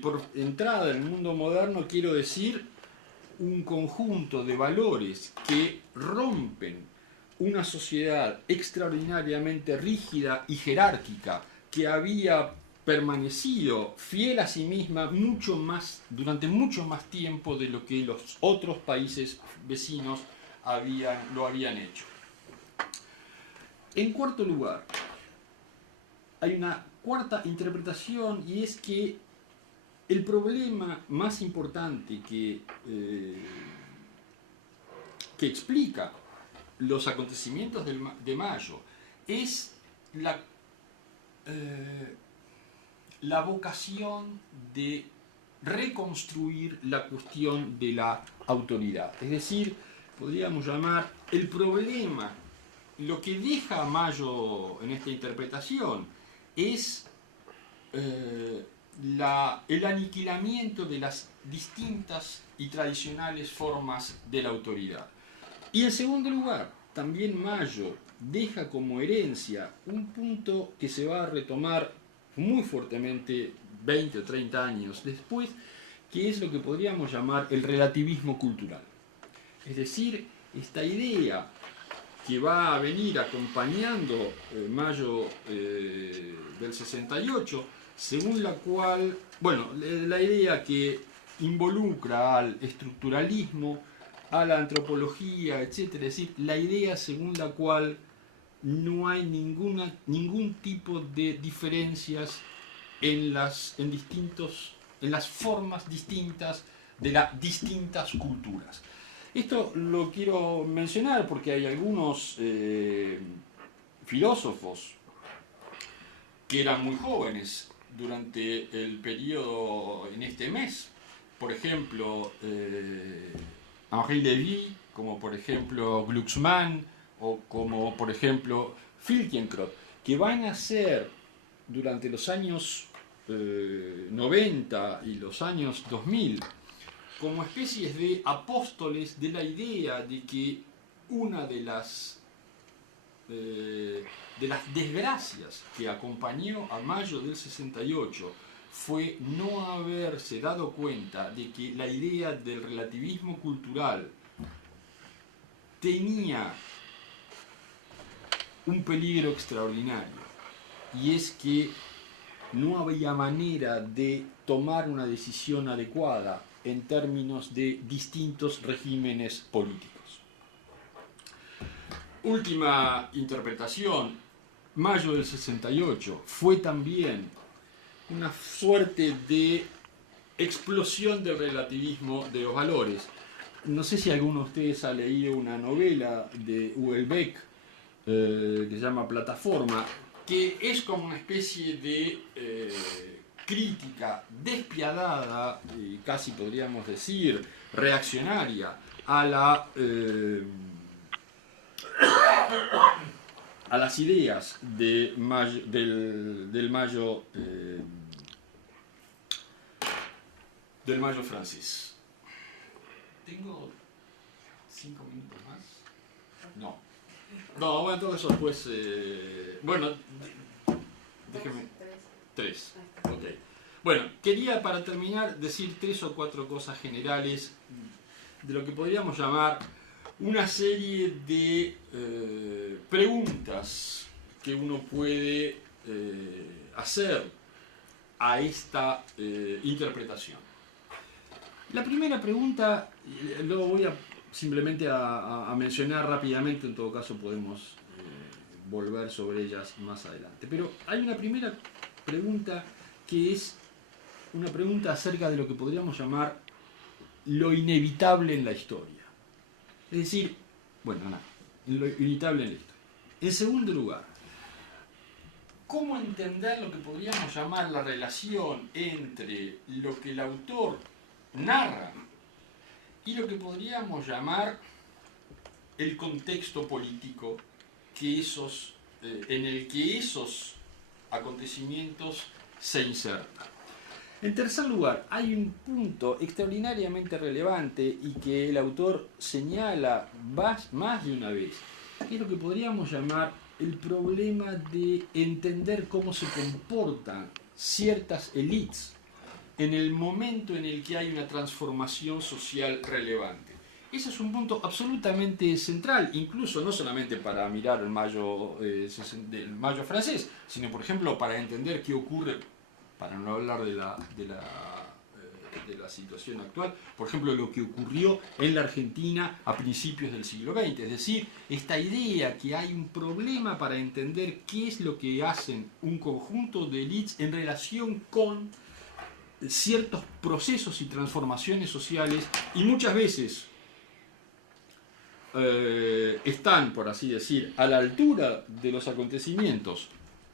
Por entrada en el mundo moderno quiero decir un conjunto de valores que rompen una sociedad extraordinariamente rígida y jerárquica que había permanecido fiel a sí misma durante mucho más tiempo de lo que los otros países vecinos lo habían hecho. En cuarto lugar, hay una cuarta interpretación, y es que el problema más importante que explica los acontecimientos de mayo es la vocación de reconstruir la cuestión de la autoridad. Es decir, podríamos llamar el problema, lo que deja a Mayo en esta interpretación es el aniquilamiento de las distintas y tradicionales formas de la autoridad. Y en segundo lugar, también Mayo deja como herencia un punto que se va a retomar muy fuertemente 20 o 30 años después, que es lo que podríamos llamar el relativismo cultural. Es decir, esta idea que va a venir acompañando Mayo del 68, según la cual, bueno, la idea que involucra al estructuralismo, a la antropología, etc. Es decir, la idea según la cual no hay ningún tipo de diferencias en las formas distintas de las distintas culturas. Esto lo quiero mencionar porque hay algunos filósofos que eran muy jóvenes durante el periodo en este mes. Por ejemplo, Henri Lévy, como por ejemplo Glucksmann, o como por ejemplo Finkielkraut, que van a ser durante los años 90 y los años 2000 como especies de apóstoles de la idea de que una de las desgracias que acompañó a Mayo del 68 fue no haberse dado cuenta de que la idea del relativismo cultural tenía un peligro extraordinario, y es que no había manera de tomar una decisión adecuada en términos de distintos regímenes políticos. Última interpretación, Mayo del 68 fue también una suerte de explosión del relativismo de los valores. No sé si alguno de ustedes ha leído una novela de Houellebecq que se llama Plataforma, que es como una especie de crítica despiadada, y casi podríamos decir reaccionaria, a las ideas de del Mayo francés. ¿Tengo 5 minutos más? No. No, bueno, todo eso después... bueno, déjeme... 3. Ok. Bueno, quería para terminar decir 3 o 4 cosas generales de lo que podríamos llamar una serie de preguntas que uno puede hacer a esta interpretación. La primera pregunta, lo voy simplemente a mencionar rápidamente, en todo caso podemos volver sobre ellas más adelante. Pero hay una primera pregunta que es una pregunta acerca de lo que podríamos llamar lo inevitable en la historia. Es decir, bueno, nada, lo inevitable en la historia. En segundo lugar, ¿cómo entender lo que podríamos llamar la relación entre lo que el autor narra y lo que podríamos llamar el contexto político en el que esos acontecimios se insertan? En tercer lugar, hay un punto extraordinariamente relevante y que el autor señala más de una vez, que es lo que podríamos llamar el problema de entender cómo se comportan ciertas élites en el momento en el que hay una transformación social relevante. Ese es un punto absolutamente central, incluso no solamente para mirar el Mayo francés, sino por ejemplo para entender qué ocurre, para no hablar de de la situación actual, por ejemplo, lo que ocurrió en la Argentina a principios del siglo XX. Es decir, esta idea que hay un problema para entender qué es lo que hacen un conjunto de élites en relación con ciertos procesos y transformaciones sociales, y muchas veces están, por así decir, a la altura de los acontecimientos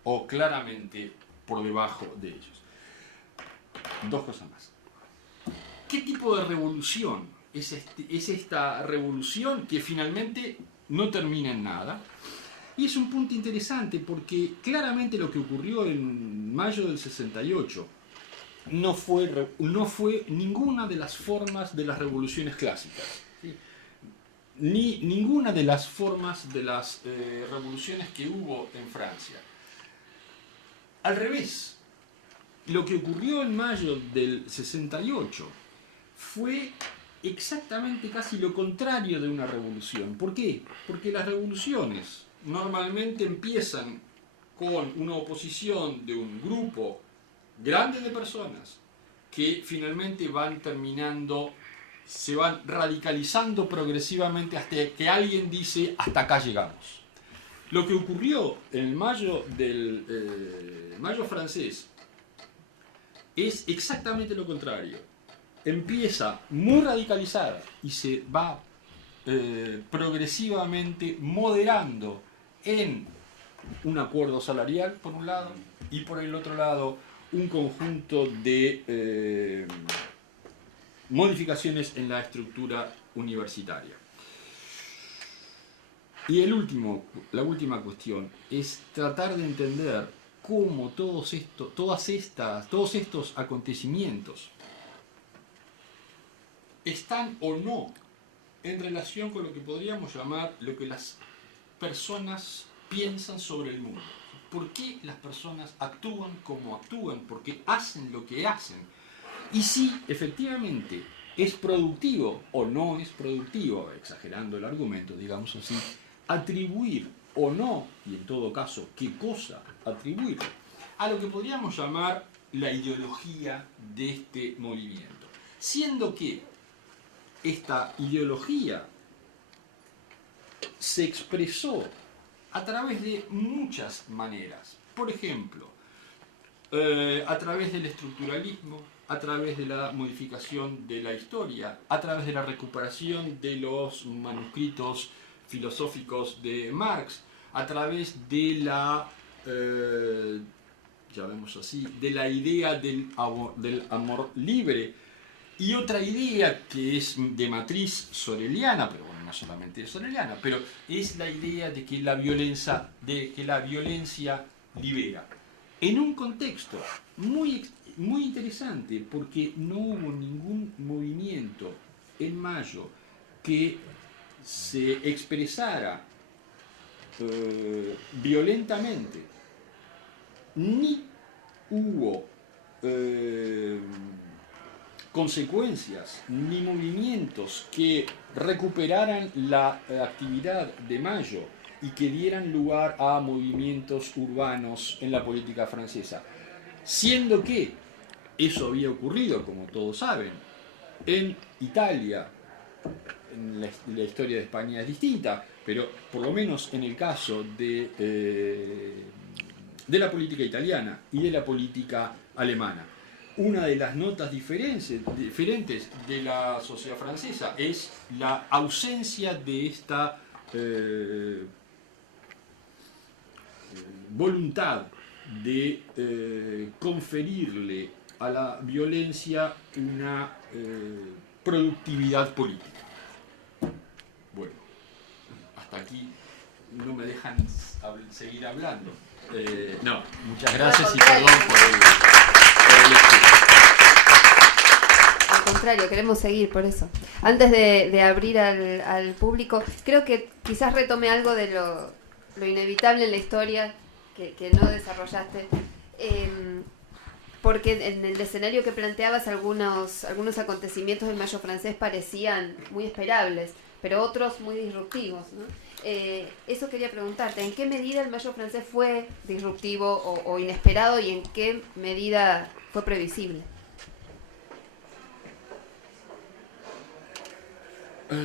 o claramente por debajo de ellos. Dos cosas más. ¿Qué tipo de revolución es esta revolución que finalmente no termina en nada? Y es un punto interesante porque claramente lo que ocurrió en mayo del 68 no fue ninguna de las formas de las revoluciones clásicas, ¿sí? Ni ninguna de las formas de las revoluciones que hubo en Francia. Al revés, lo que ocurrió en mayo del 68 fue exactamente casi lo contrario de una revolución. ¿Por qué? Porque las revoluciones normalmente empiezan con una oposición de un grupo grande de personas que finalmente van terminando, se van radicalizando progresivamente hasta que alguien dice hasta acá llegamos. Lo que ocurrió en el mayo mayo francés es exactamente lo contrario. Empieza muy radicalizada y se va progresivamente moderando en un acuerdo salarial por un lado y por el otro lado un conjunto de modificaciones en la estructura universitaria. Y la última cuestión es tratar de entender cómo todos estos acontecimientos están o no en relación con lo que podríamos llamar lo que las personas piensan sobre el mundo. ¿Por qué las personas actúan como actúan? ¿Por qué hacen lo que hacen? Y si efectivamente es productivo o no es productivo, exagerando el argumento, digamos así, atribuir o no, y en todo caso, qué cosa atribuir, a lo que podríamos llamar la ideología de este movimiento. Siendo que esta ideología se expresó a través de muchas maneras. Por ejemplo, a través del estructuralismo, a través de la modificación de la historia, a través de la recuperación de los manuscritos filosóficos de Marx, a través de la, llamémoslo así, de la idea del amor libre, y otra idea que es de matriz soreliana, pero bueno, no solamente es soreliana, pero es la idea de que la violencia libera. En un contexto muy interesante, porque no hubo ningún movimiento en mayo que se expresara violentamente, ni hubo consecuencias ni movimientos que recuperaran la actividad de mayo y que dieran lugar a movimientos urbanos en la política francesa. Siendo que eso había ocurrido, como todos saben, en Italia. En la historia de España es distinta, pero por lo menos en el caso de la política italiana y de la política alemana. Una de las notas diferentes de la sociedad francesa es la ausencia de esta voluntad de conferirle a la violencia una productividad política. Bueno, hasta aquí no me dejan seguir hablando. No, muchas gracias y perdón por el Al contrario, queremos seguir por eso. Antes de abrir al público, creo que quizás retome algo de lo inevitable en la historia que no desarrollaste. Porque en el escenario que planteabas algunos acontecimientos del Mayo francés parecían muy esperables, pero otros muy disruptivos, ¿no? Eso quería preguntarte, ¿en qué medida el Mayo francés fue disruptivo o inesperado y en qué medida fue previsible? No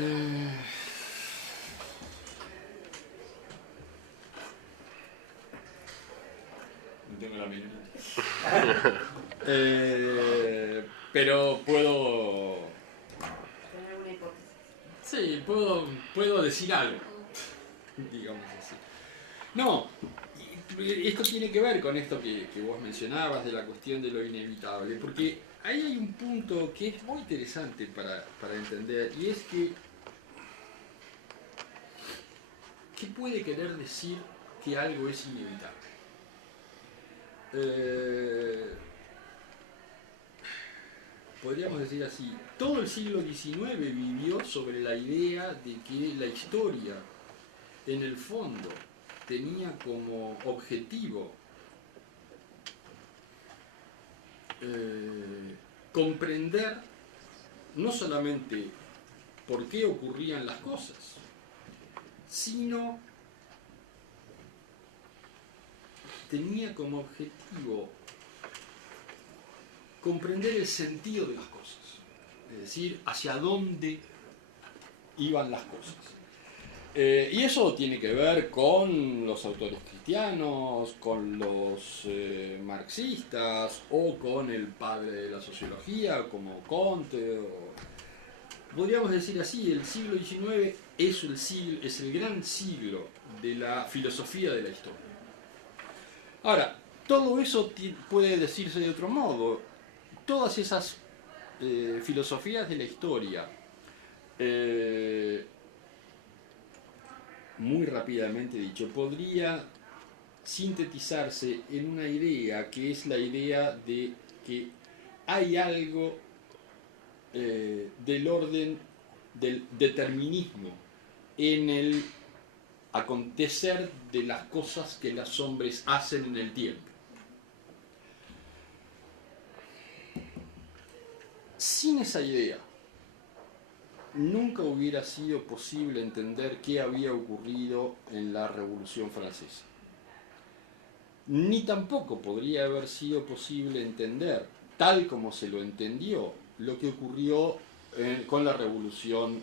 tengo la menor pero puedo... ¿Tener alguna hipótesis? Sí, puedo decir algo, digamos así. No, esto tiene que ver con esto que vos mencionabas de la cuestión de lo inevitable, porque ahí hay un punto que es muy interesante para entender, y es que ¿qué puede querer decir que algo es inevitable? Podríamos decir así, todo el siglo XIX vivió sobre la idea de que la historia, en el fondo, tenía como objetivo comprender no solamente por qué ocurrían las cosas, sino tenía como objetivo comprender el sentido de las cosas, es decir, hacia dónde iban las cosas. Y eso tiene que ver con los autores cristianos, con los marxistas, o con el padre de la sociología, como Comte. Podríamos decir así, el siglo XIX es el gran siglo de la filosofía de la historia. Ahora, todo eso puede decirse de otro modo. Todas esas filosofías de la historia, muy rápidamente dicho, podría sintetizarse en una idea que es la idea de que hay algo del orden del determinismo en el acontecer de las cosas que los hombres hacen en el tiempo. Sin esa idea, nunca hubiera sido posible entender qué había ocurrido en la Revolución Francesa. Ni tampoco podría haber sido posible entender, tal como se lo entendió, lo que ocurrió con la Revolución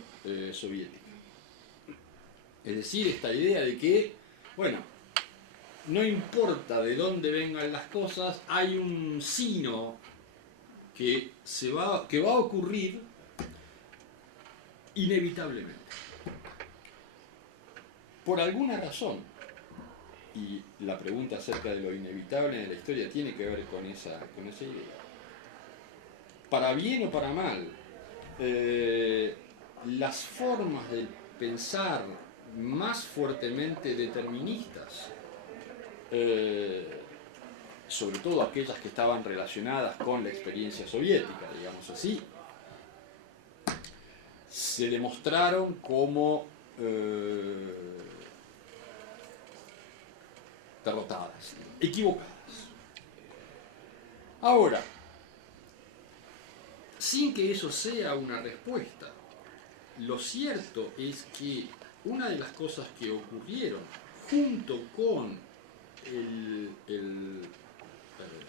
Soviética. Es decir, esta idea de que, bueno, no importa de dónde vengan las cosas, hay un sino que va a ocurrir inevitablemente. Por alguna razón, y la pregunta acerca de lo inevitable en la historia tiene que ver con esa idea. Para bien o para mal, las formas de pensar más fuertemente deterministas, sobre todo aquellas que estaban relacionadas con la experiencia soviética, digamos así, se demostraron como derrotadas, equivocadas. Ahora, sin que eso sea una respuesta, lo cierto es que una de las cosas que ocurrieron junto con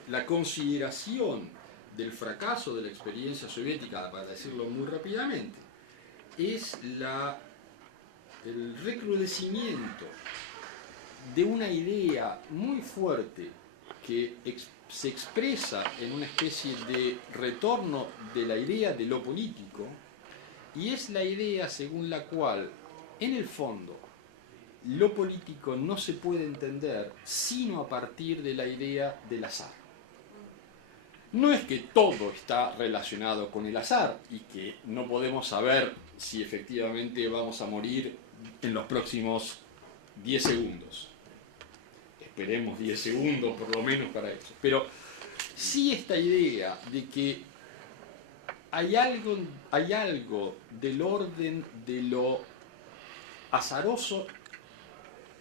la consideración del fracaso de la experiencia soviética, para decirlo muy rápidamente, es el recrudecimiento de una idea muy fuerte que se expresa en una especie de retorno de la idea de lo político, y es la idea según la cual, en el fondo, lo político no se puede entender sino a partir de la idea del azar. No es que todo está relacionado con el azar y que no podemos saber si efectivamente vamos a morir en los próximos 10 segundos. Esperemos 10 segundos por lo menos para eso. Pero sí esta idea de que hay algo del orden de lo azaroso,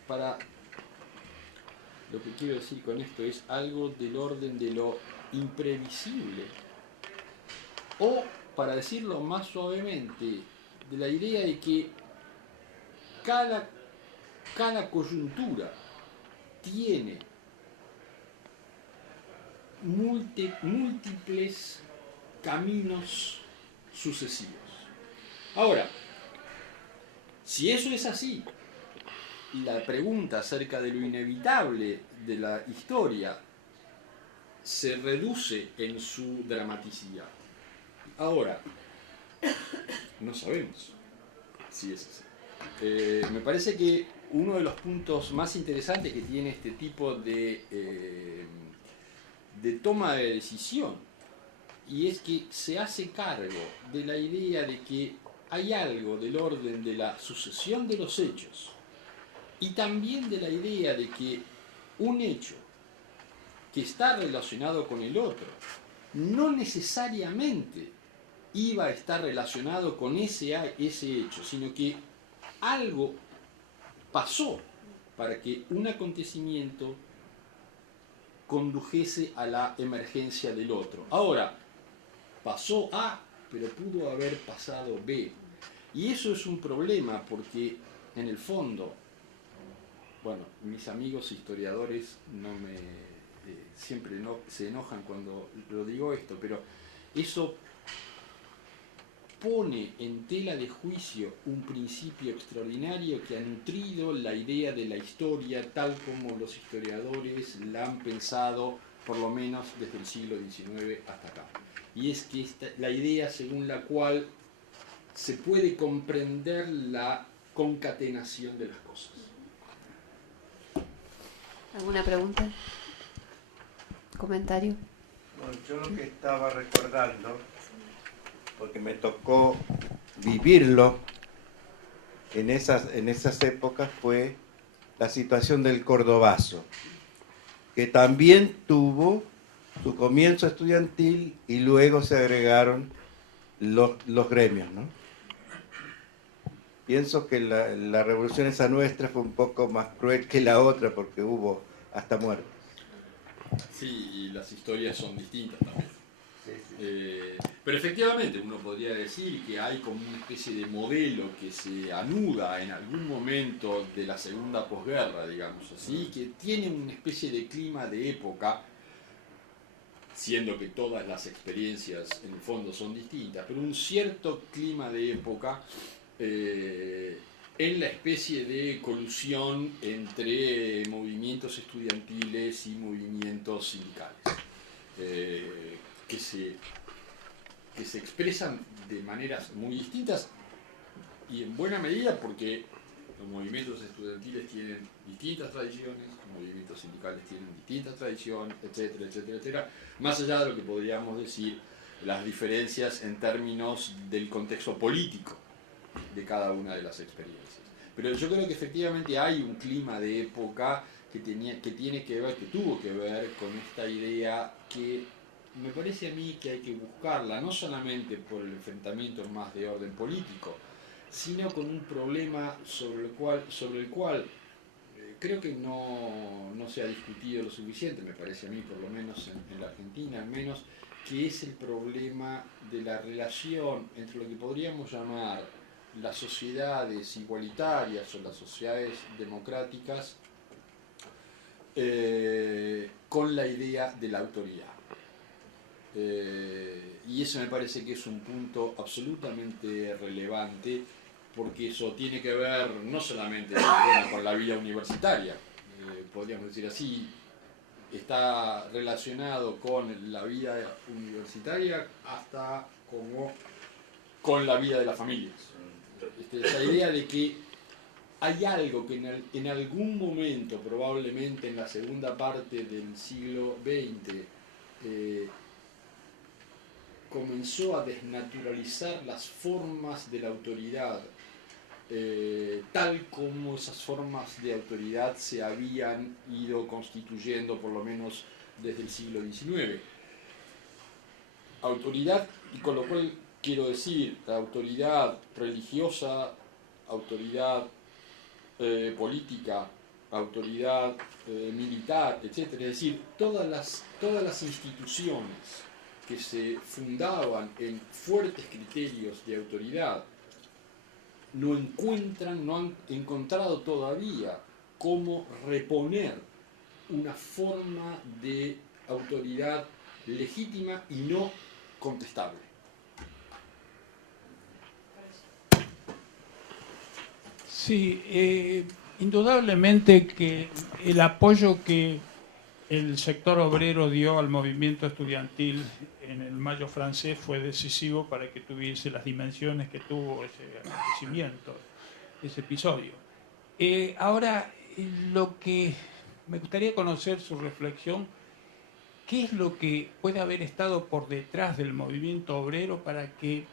para lo que quiero decir con esto es algo del orden de lo imprevisible, o para decirlo más suavemente, de la idea de que cada coyuntura tiene múltiples caminos sucesivos. Ahora, Si eso es así, y la pregunta acerca de lo inevitable de la historia se reduce en su dramaticidad. Ahora, no sabemos si es así. Me parece que uno de los puntos más interesantes que tiene este tipo de toma de decisión, y es que se hace cargo de la idea de que hay algo del orden de la sucesión de los hechos, y también de la idea de que un hecho que está relacionado con el otro no necesariamente iba a estar relacionado con ese hecho, sino que algo pasó para que un acontecimiento condujese a la emergencia del otro. Ahora, pasó A, pero pudo haber pasado B. Y eso es un problema porque, en el fondo, bueno, mis amigos historiadores siempre se enojan cuando lo digo esto, pero eso pone en tela de juicio un principio extraordinario que ha nutrido la idea de la historia tal como los historiadores la han pensado por lo menos desde el siglo XIX hasta acá. Y es que la idea según la cual se puede comprender la concatenación de las cosas. ¿Alguna pregunta? ¿Comentario? Bueno, yo lo que estaba recordando, porque me tocó vivirlo en esas épocas, fue la situación del Cordobazo, que también tuvo su comienzo estudiantil y luego se agregaron los gremios, ¿no? Pienso que la revolución esa nuestra fue un poco más cruel que la otra porque hubo hasta muertes. Sí, y las historias son distintas también. Pero efectivamente uno podría decir que hay como una especie de modelo que se anuda en algún momento de la segunda posguerra, digamos así, que tiene una especie de clima de época, siendo que todas las experiencias en el fondo son distintas, pero un cierto clima de época en la especie de colusión entre movimientos estudiantiles y movimientos sindicales, que se expresan de maneras muy distintas y en buena medida porque los movimientos estudiantiles tienen distintas tradiciones, los movimientos sindicales tienen distintas tradiciones, etcétera, etcétera, etcétera, más allá de lo que podríamos decir las diferencias en términos del contexto político de cada una de las experiencias. Pero yo creo que efectivamente hay un clima de época que tuvo que ver con esta idea que me parece a mí que hay que buscarla, no solamente por el enfrentamiento más de orden político, sino con un problema sobre el cual creo que no se ha discutido lo suficiente, me parece a mí, por lo menos en la Argentina al menos, que es el problema de la relación entre lo que podríamos llamar las sociedades igualitarias o las sociedades democráticas con la idea de la autoridad. Y eso me parece que es un punto absolutamente relevante, porque eso tiene que ver no solamente con la vida universitaria, podríamos decir así, está relacionado con la vida universitaria hasta como con la vida de las familias. Esta idea de que hay algo que en algún momento, probablemente en la segunda parte del siglo XX, comenzó a desnaturalizar las formas de la autoridad, tal como esas formas de autoridad se habían ido constituyendo por lo menos desde el siglo XIX. Autoridad, y con lo cual quiero decir, la autoridad religiosa, autoridad política, autoridad militar, etc. Es decir, todas las instituciones que se fundaban en fuertes criterios de autoridad no han encontrado todavía cómo reponer una forma de autoridad legítima y no contestable. Sí, indudablemente que el apoyo que el sector obrero dio al movimiento estudiantil en el Mayo francés fue decisivo para que tuviese las dimensiones que tuvo ese acontecimiento, ese episodio. Ahora, lo que me gustaría conocer su reflexión, ¿qué es lo que puede haber estado por detrás del movimiento obrero para que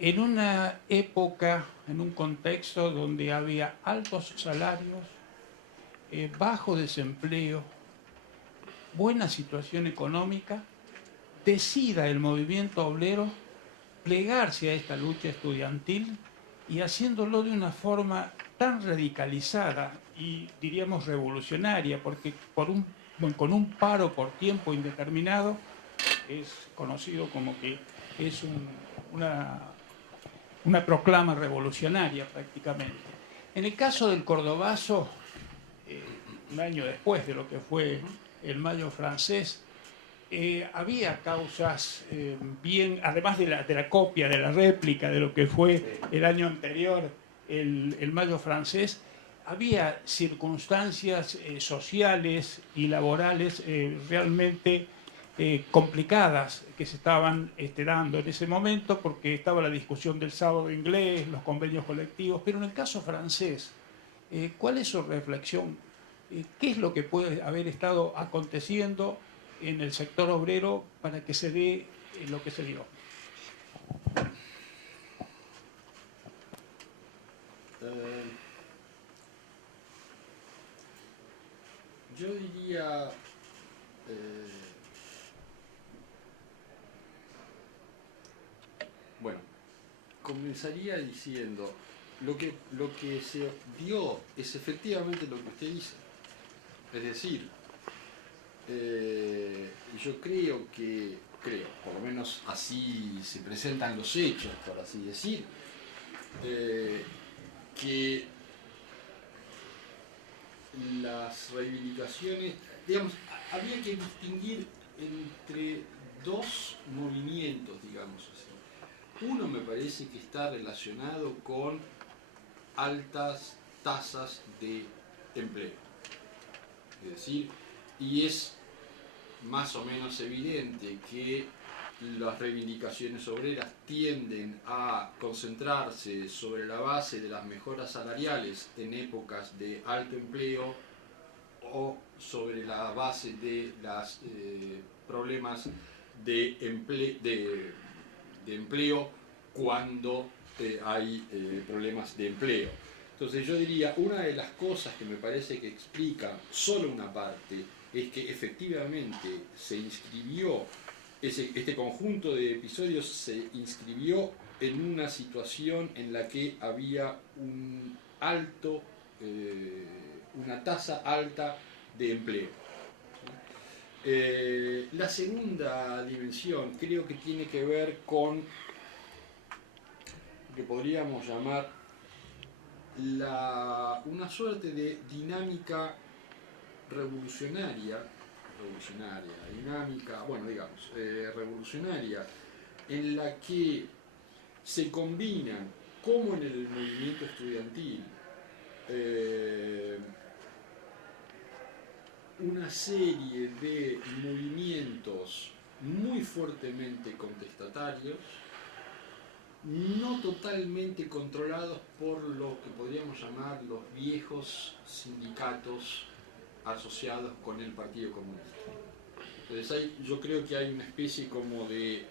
en una época, en un contexto donde había altos salarios, bajo desempleo, buena situación económica, decida el movimiento obrero plegarse a esta lucha estudiantil y haciéndolo de una forma tan radicalizada y diríamos revolucionaria, porque con un paro por tiempo indeterminado es conocido como que es una proclama revolucionaria prácticamente. En el caso del cordobazo, un año después de lo que fue el Mayo francés, había causas bien, además de la copia, de la réplica de lo que fue el año anterior, el Mayo francés, había circunstancias sociales y laborales realmente complicadas que se estaban dando en ese momento, porque estaba la discusión del sábado inglés, los convenios colectivos, pero en el caso francés, ¿cuál es su reflexión? ¿Qué es lo que puede haber estado aconteciendo en el sector obrero para que se dé lo que se dio? Yo diría, bueno, comenzaría diciendo, lo que se dio es efectivamente lo que usted dice. Es decir, yo creo, por lo menos así se presentan los hechos, por así decir, que las reivindicaciones, digamos, había que distinguir entre dos movimientos, digamos así. Uno me parece que está relacionado con altas tasas de empleo. Es decir, y es más o menos evidente que las reivindicaciones obreras tienden a concentrarse sobre la base de las mejoras salariales en épocas de alto empleo o sobre la base de los problemas de empleo cuando hay problemas de empleo. Entonces yo diría, una de las cosas que me parece que explica solo una parte es que efectivamente se inscribió, este conjunto de episodios se inscribió en una situación en la que había una tasa alta de empleo. La segunda dimensión creo que tiene que ver con lo que podríamos llamar una suerte de dinámica revolucionaria, en la que se combinan, como en el movimiento estudiantil, una serie de movimientos muy fuertemente contestatarios, no totalmente controlados por lo que podríamos llamar los viejos sindicatos asociados con el Partido Comunista. Entonces yo creo que hay una especie como de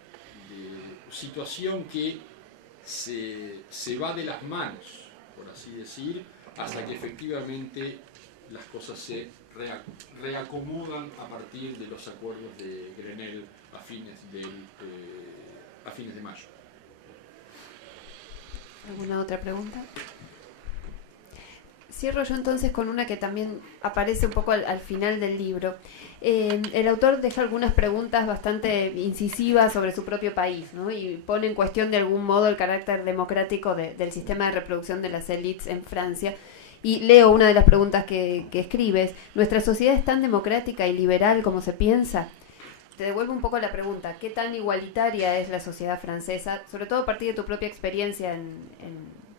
situación que se va de las manos, por así decir, hasta que efectivamente las cosas se reacomodan a partir de los acuerdos de Grenelle a fines de mayo. ¿Alguna otra pregunta? Cierro yo entonces con una que también aparece un poco al final del libro. El autor deja algunas preguntas bastante incisivas sobre su propio país, ¿no? Y pone en cuestión de algún modo el carácter democrático del sistema de reproducción de las élites en Francia. Y leo una de las preguntas que escribes. ¿Nuestra sociedad es tan democrática y liberal como se piensa? Te devuelvo un poco la pregunta. ¿Qué tan igualitaria es la sociedad francesa? Sobre todo a partir de tu propia experiencia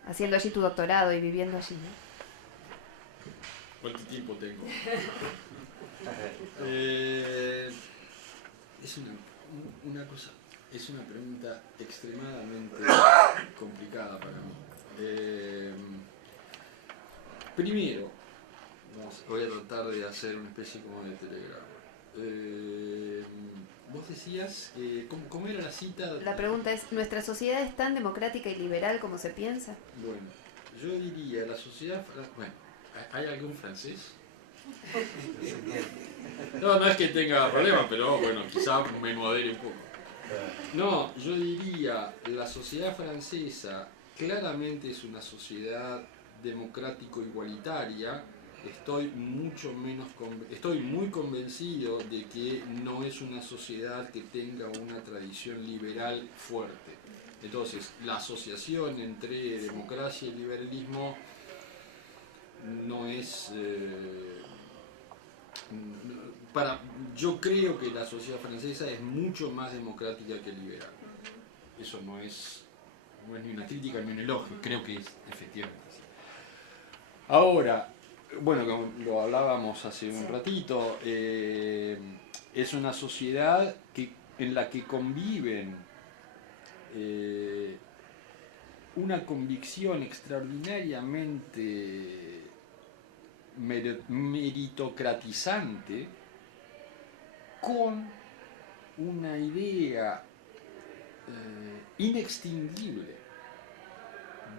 haciendo allí tu doctorado y viviendo allí, ¿no? ¿Cuánto tiempo tengo? Es una cosa, es una pregunta extremadamente complicada para mí. Primero, voy a tratar de hacer una especie como de telegrama. Vos decías, ¿cómo era la cita? La pregunta es, ¿nuestra sociedad es tan democrática y liberal como se piensa? Bueno, yo diría, la sociedad... Bueno, ¿hay algún francés? No es que tenga problemas, pero bueno, quizás me modere un poco. No, yo diría, la sociedad francesa claramente es una sociedad democrático-igualitaria. Estoy muy convencido de que no es una sociedad que tenga una tradición liberal fuerte. Entonces, la asociación entre democracia y liberalismo no es... yo creo que la sociedad francesa es mucho más democrática que liberal. Eso no es ni una crítica ni un elogio, creo que es efectivamente así. Ahora, bueno, como lo hablábamos hace un ratito, es una sociedad en la que conviven una convicción extraordinariamente meritocratizante con una idea inextinguible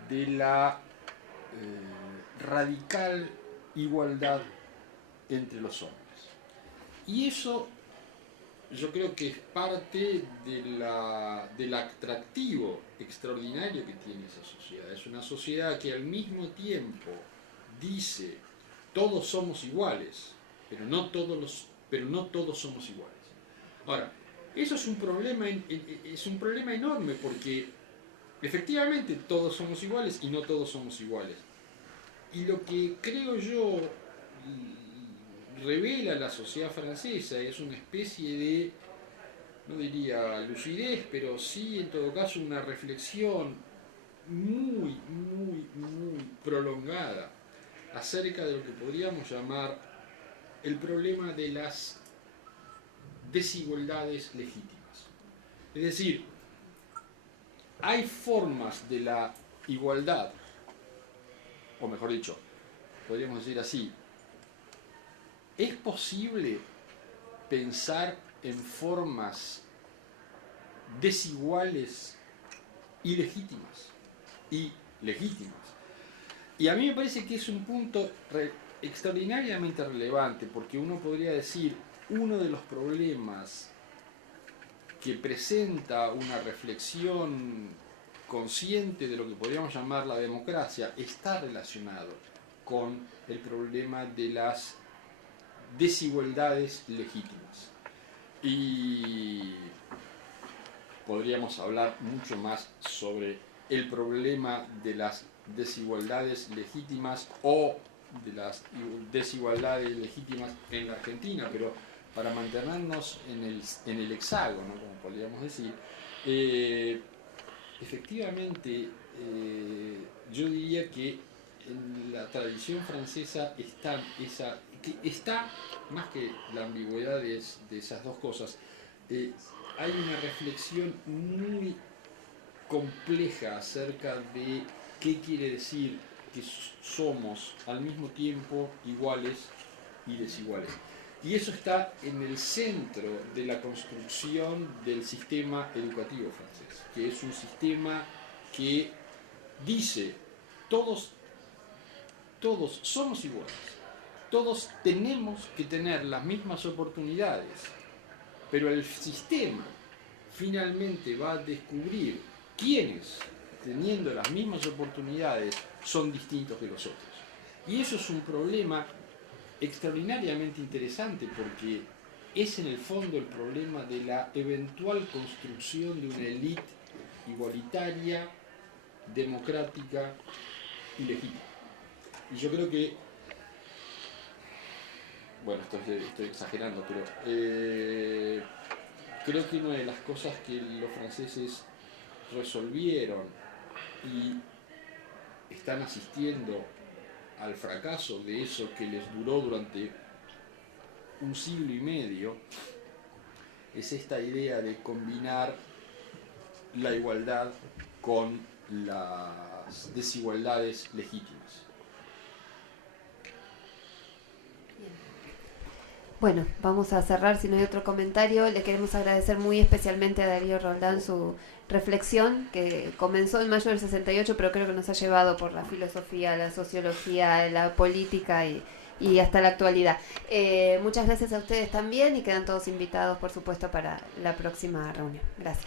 de la radical igualdad entre los hombres. Y eso yo creo que es parte del atractivo extraordinario que tiene esa sociedad. Es una sociedad que al mismo tiempo dice todos somos iguales, pero no todos somos iguales. Ahora, eso es un problema enorme, porque efectivamente todos somos iguales y no todos somos iguales. Y lo que creo yo revela la sociedad francesa es una especie de, no diría lucidez, pero sí en todo caso una reflexión muy prolongada acerca de lo que podríamos llamar el problema de las desigualdades legítimas. Es decir, hay formas de la igualdad, o mejor dicho, podríamos decir así, ¿es posible pensar en formas desiguales y legítimas? Y a mí me parece que es un punto extraordinariamente relevante, porque uno podría decir, uno de los problemas que presenta una reflexión consciente de lo que podríamos llamar la democracia está relacionado con el problema de las desigualdades legítimas. Y podríamos hablar mucho más sobre el problema de las desigualdades legítimas o de las desigualdades legítimas en la Argentina, pero para mantenernos en el hexágono, como podríamos decir, efectivamente yo diría que en la tradición francesa está más que la ambigüedad de esas dos cosas, hay una reflexión muy compleja acerca de qué quiere decir que somos al mismo tiempo iguales y desiguales. Y eso está en el centro de la construcción del sistema educativo francés, que es un sistema que dice todos somos iguales, todos tenemos que tener las mismas oportunidades, pero el sistema finalmente va a descubrir quiénes, teniendo las mismas oportunidades, son distintos de los otros. Y eso es un problema extraordinariamente interesante, porque es en el fondo el problema de la eventual construcción de una élite igualitaria, democrática y legítima. Y yo creo que, bueno, estoy exagerando, pero creo que una de las cosas que los franceses resolvieron y están asistiendo al fracaso de eso que les duró durante un siglo y medio, es esta idea de combinar la igualdad con las desigualdades legítimas. Bueno, vamos a cerrar si no hay otro comentario. Le queremos agradecer muy especialmente a Darío Roldán su reflexión, que comenzó en mayo del 68, pero creo que nos ha llevado por la filosofía, la sociología, la política y hasta la actualidad. Muchas gracias a ustedes también y quedan todos invitados, por supuesto, para la próxima reunión. Gracias.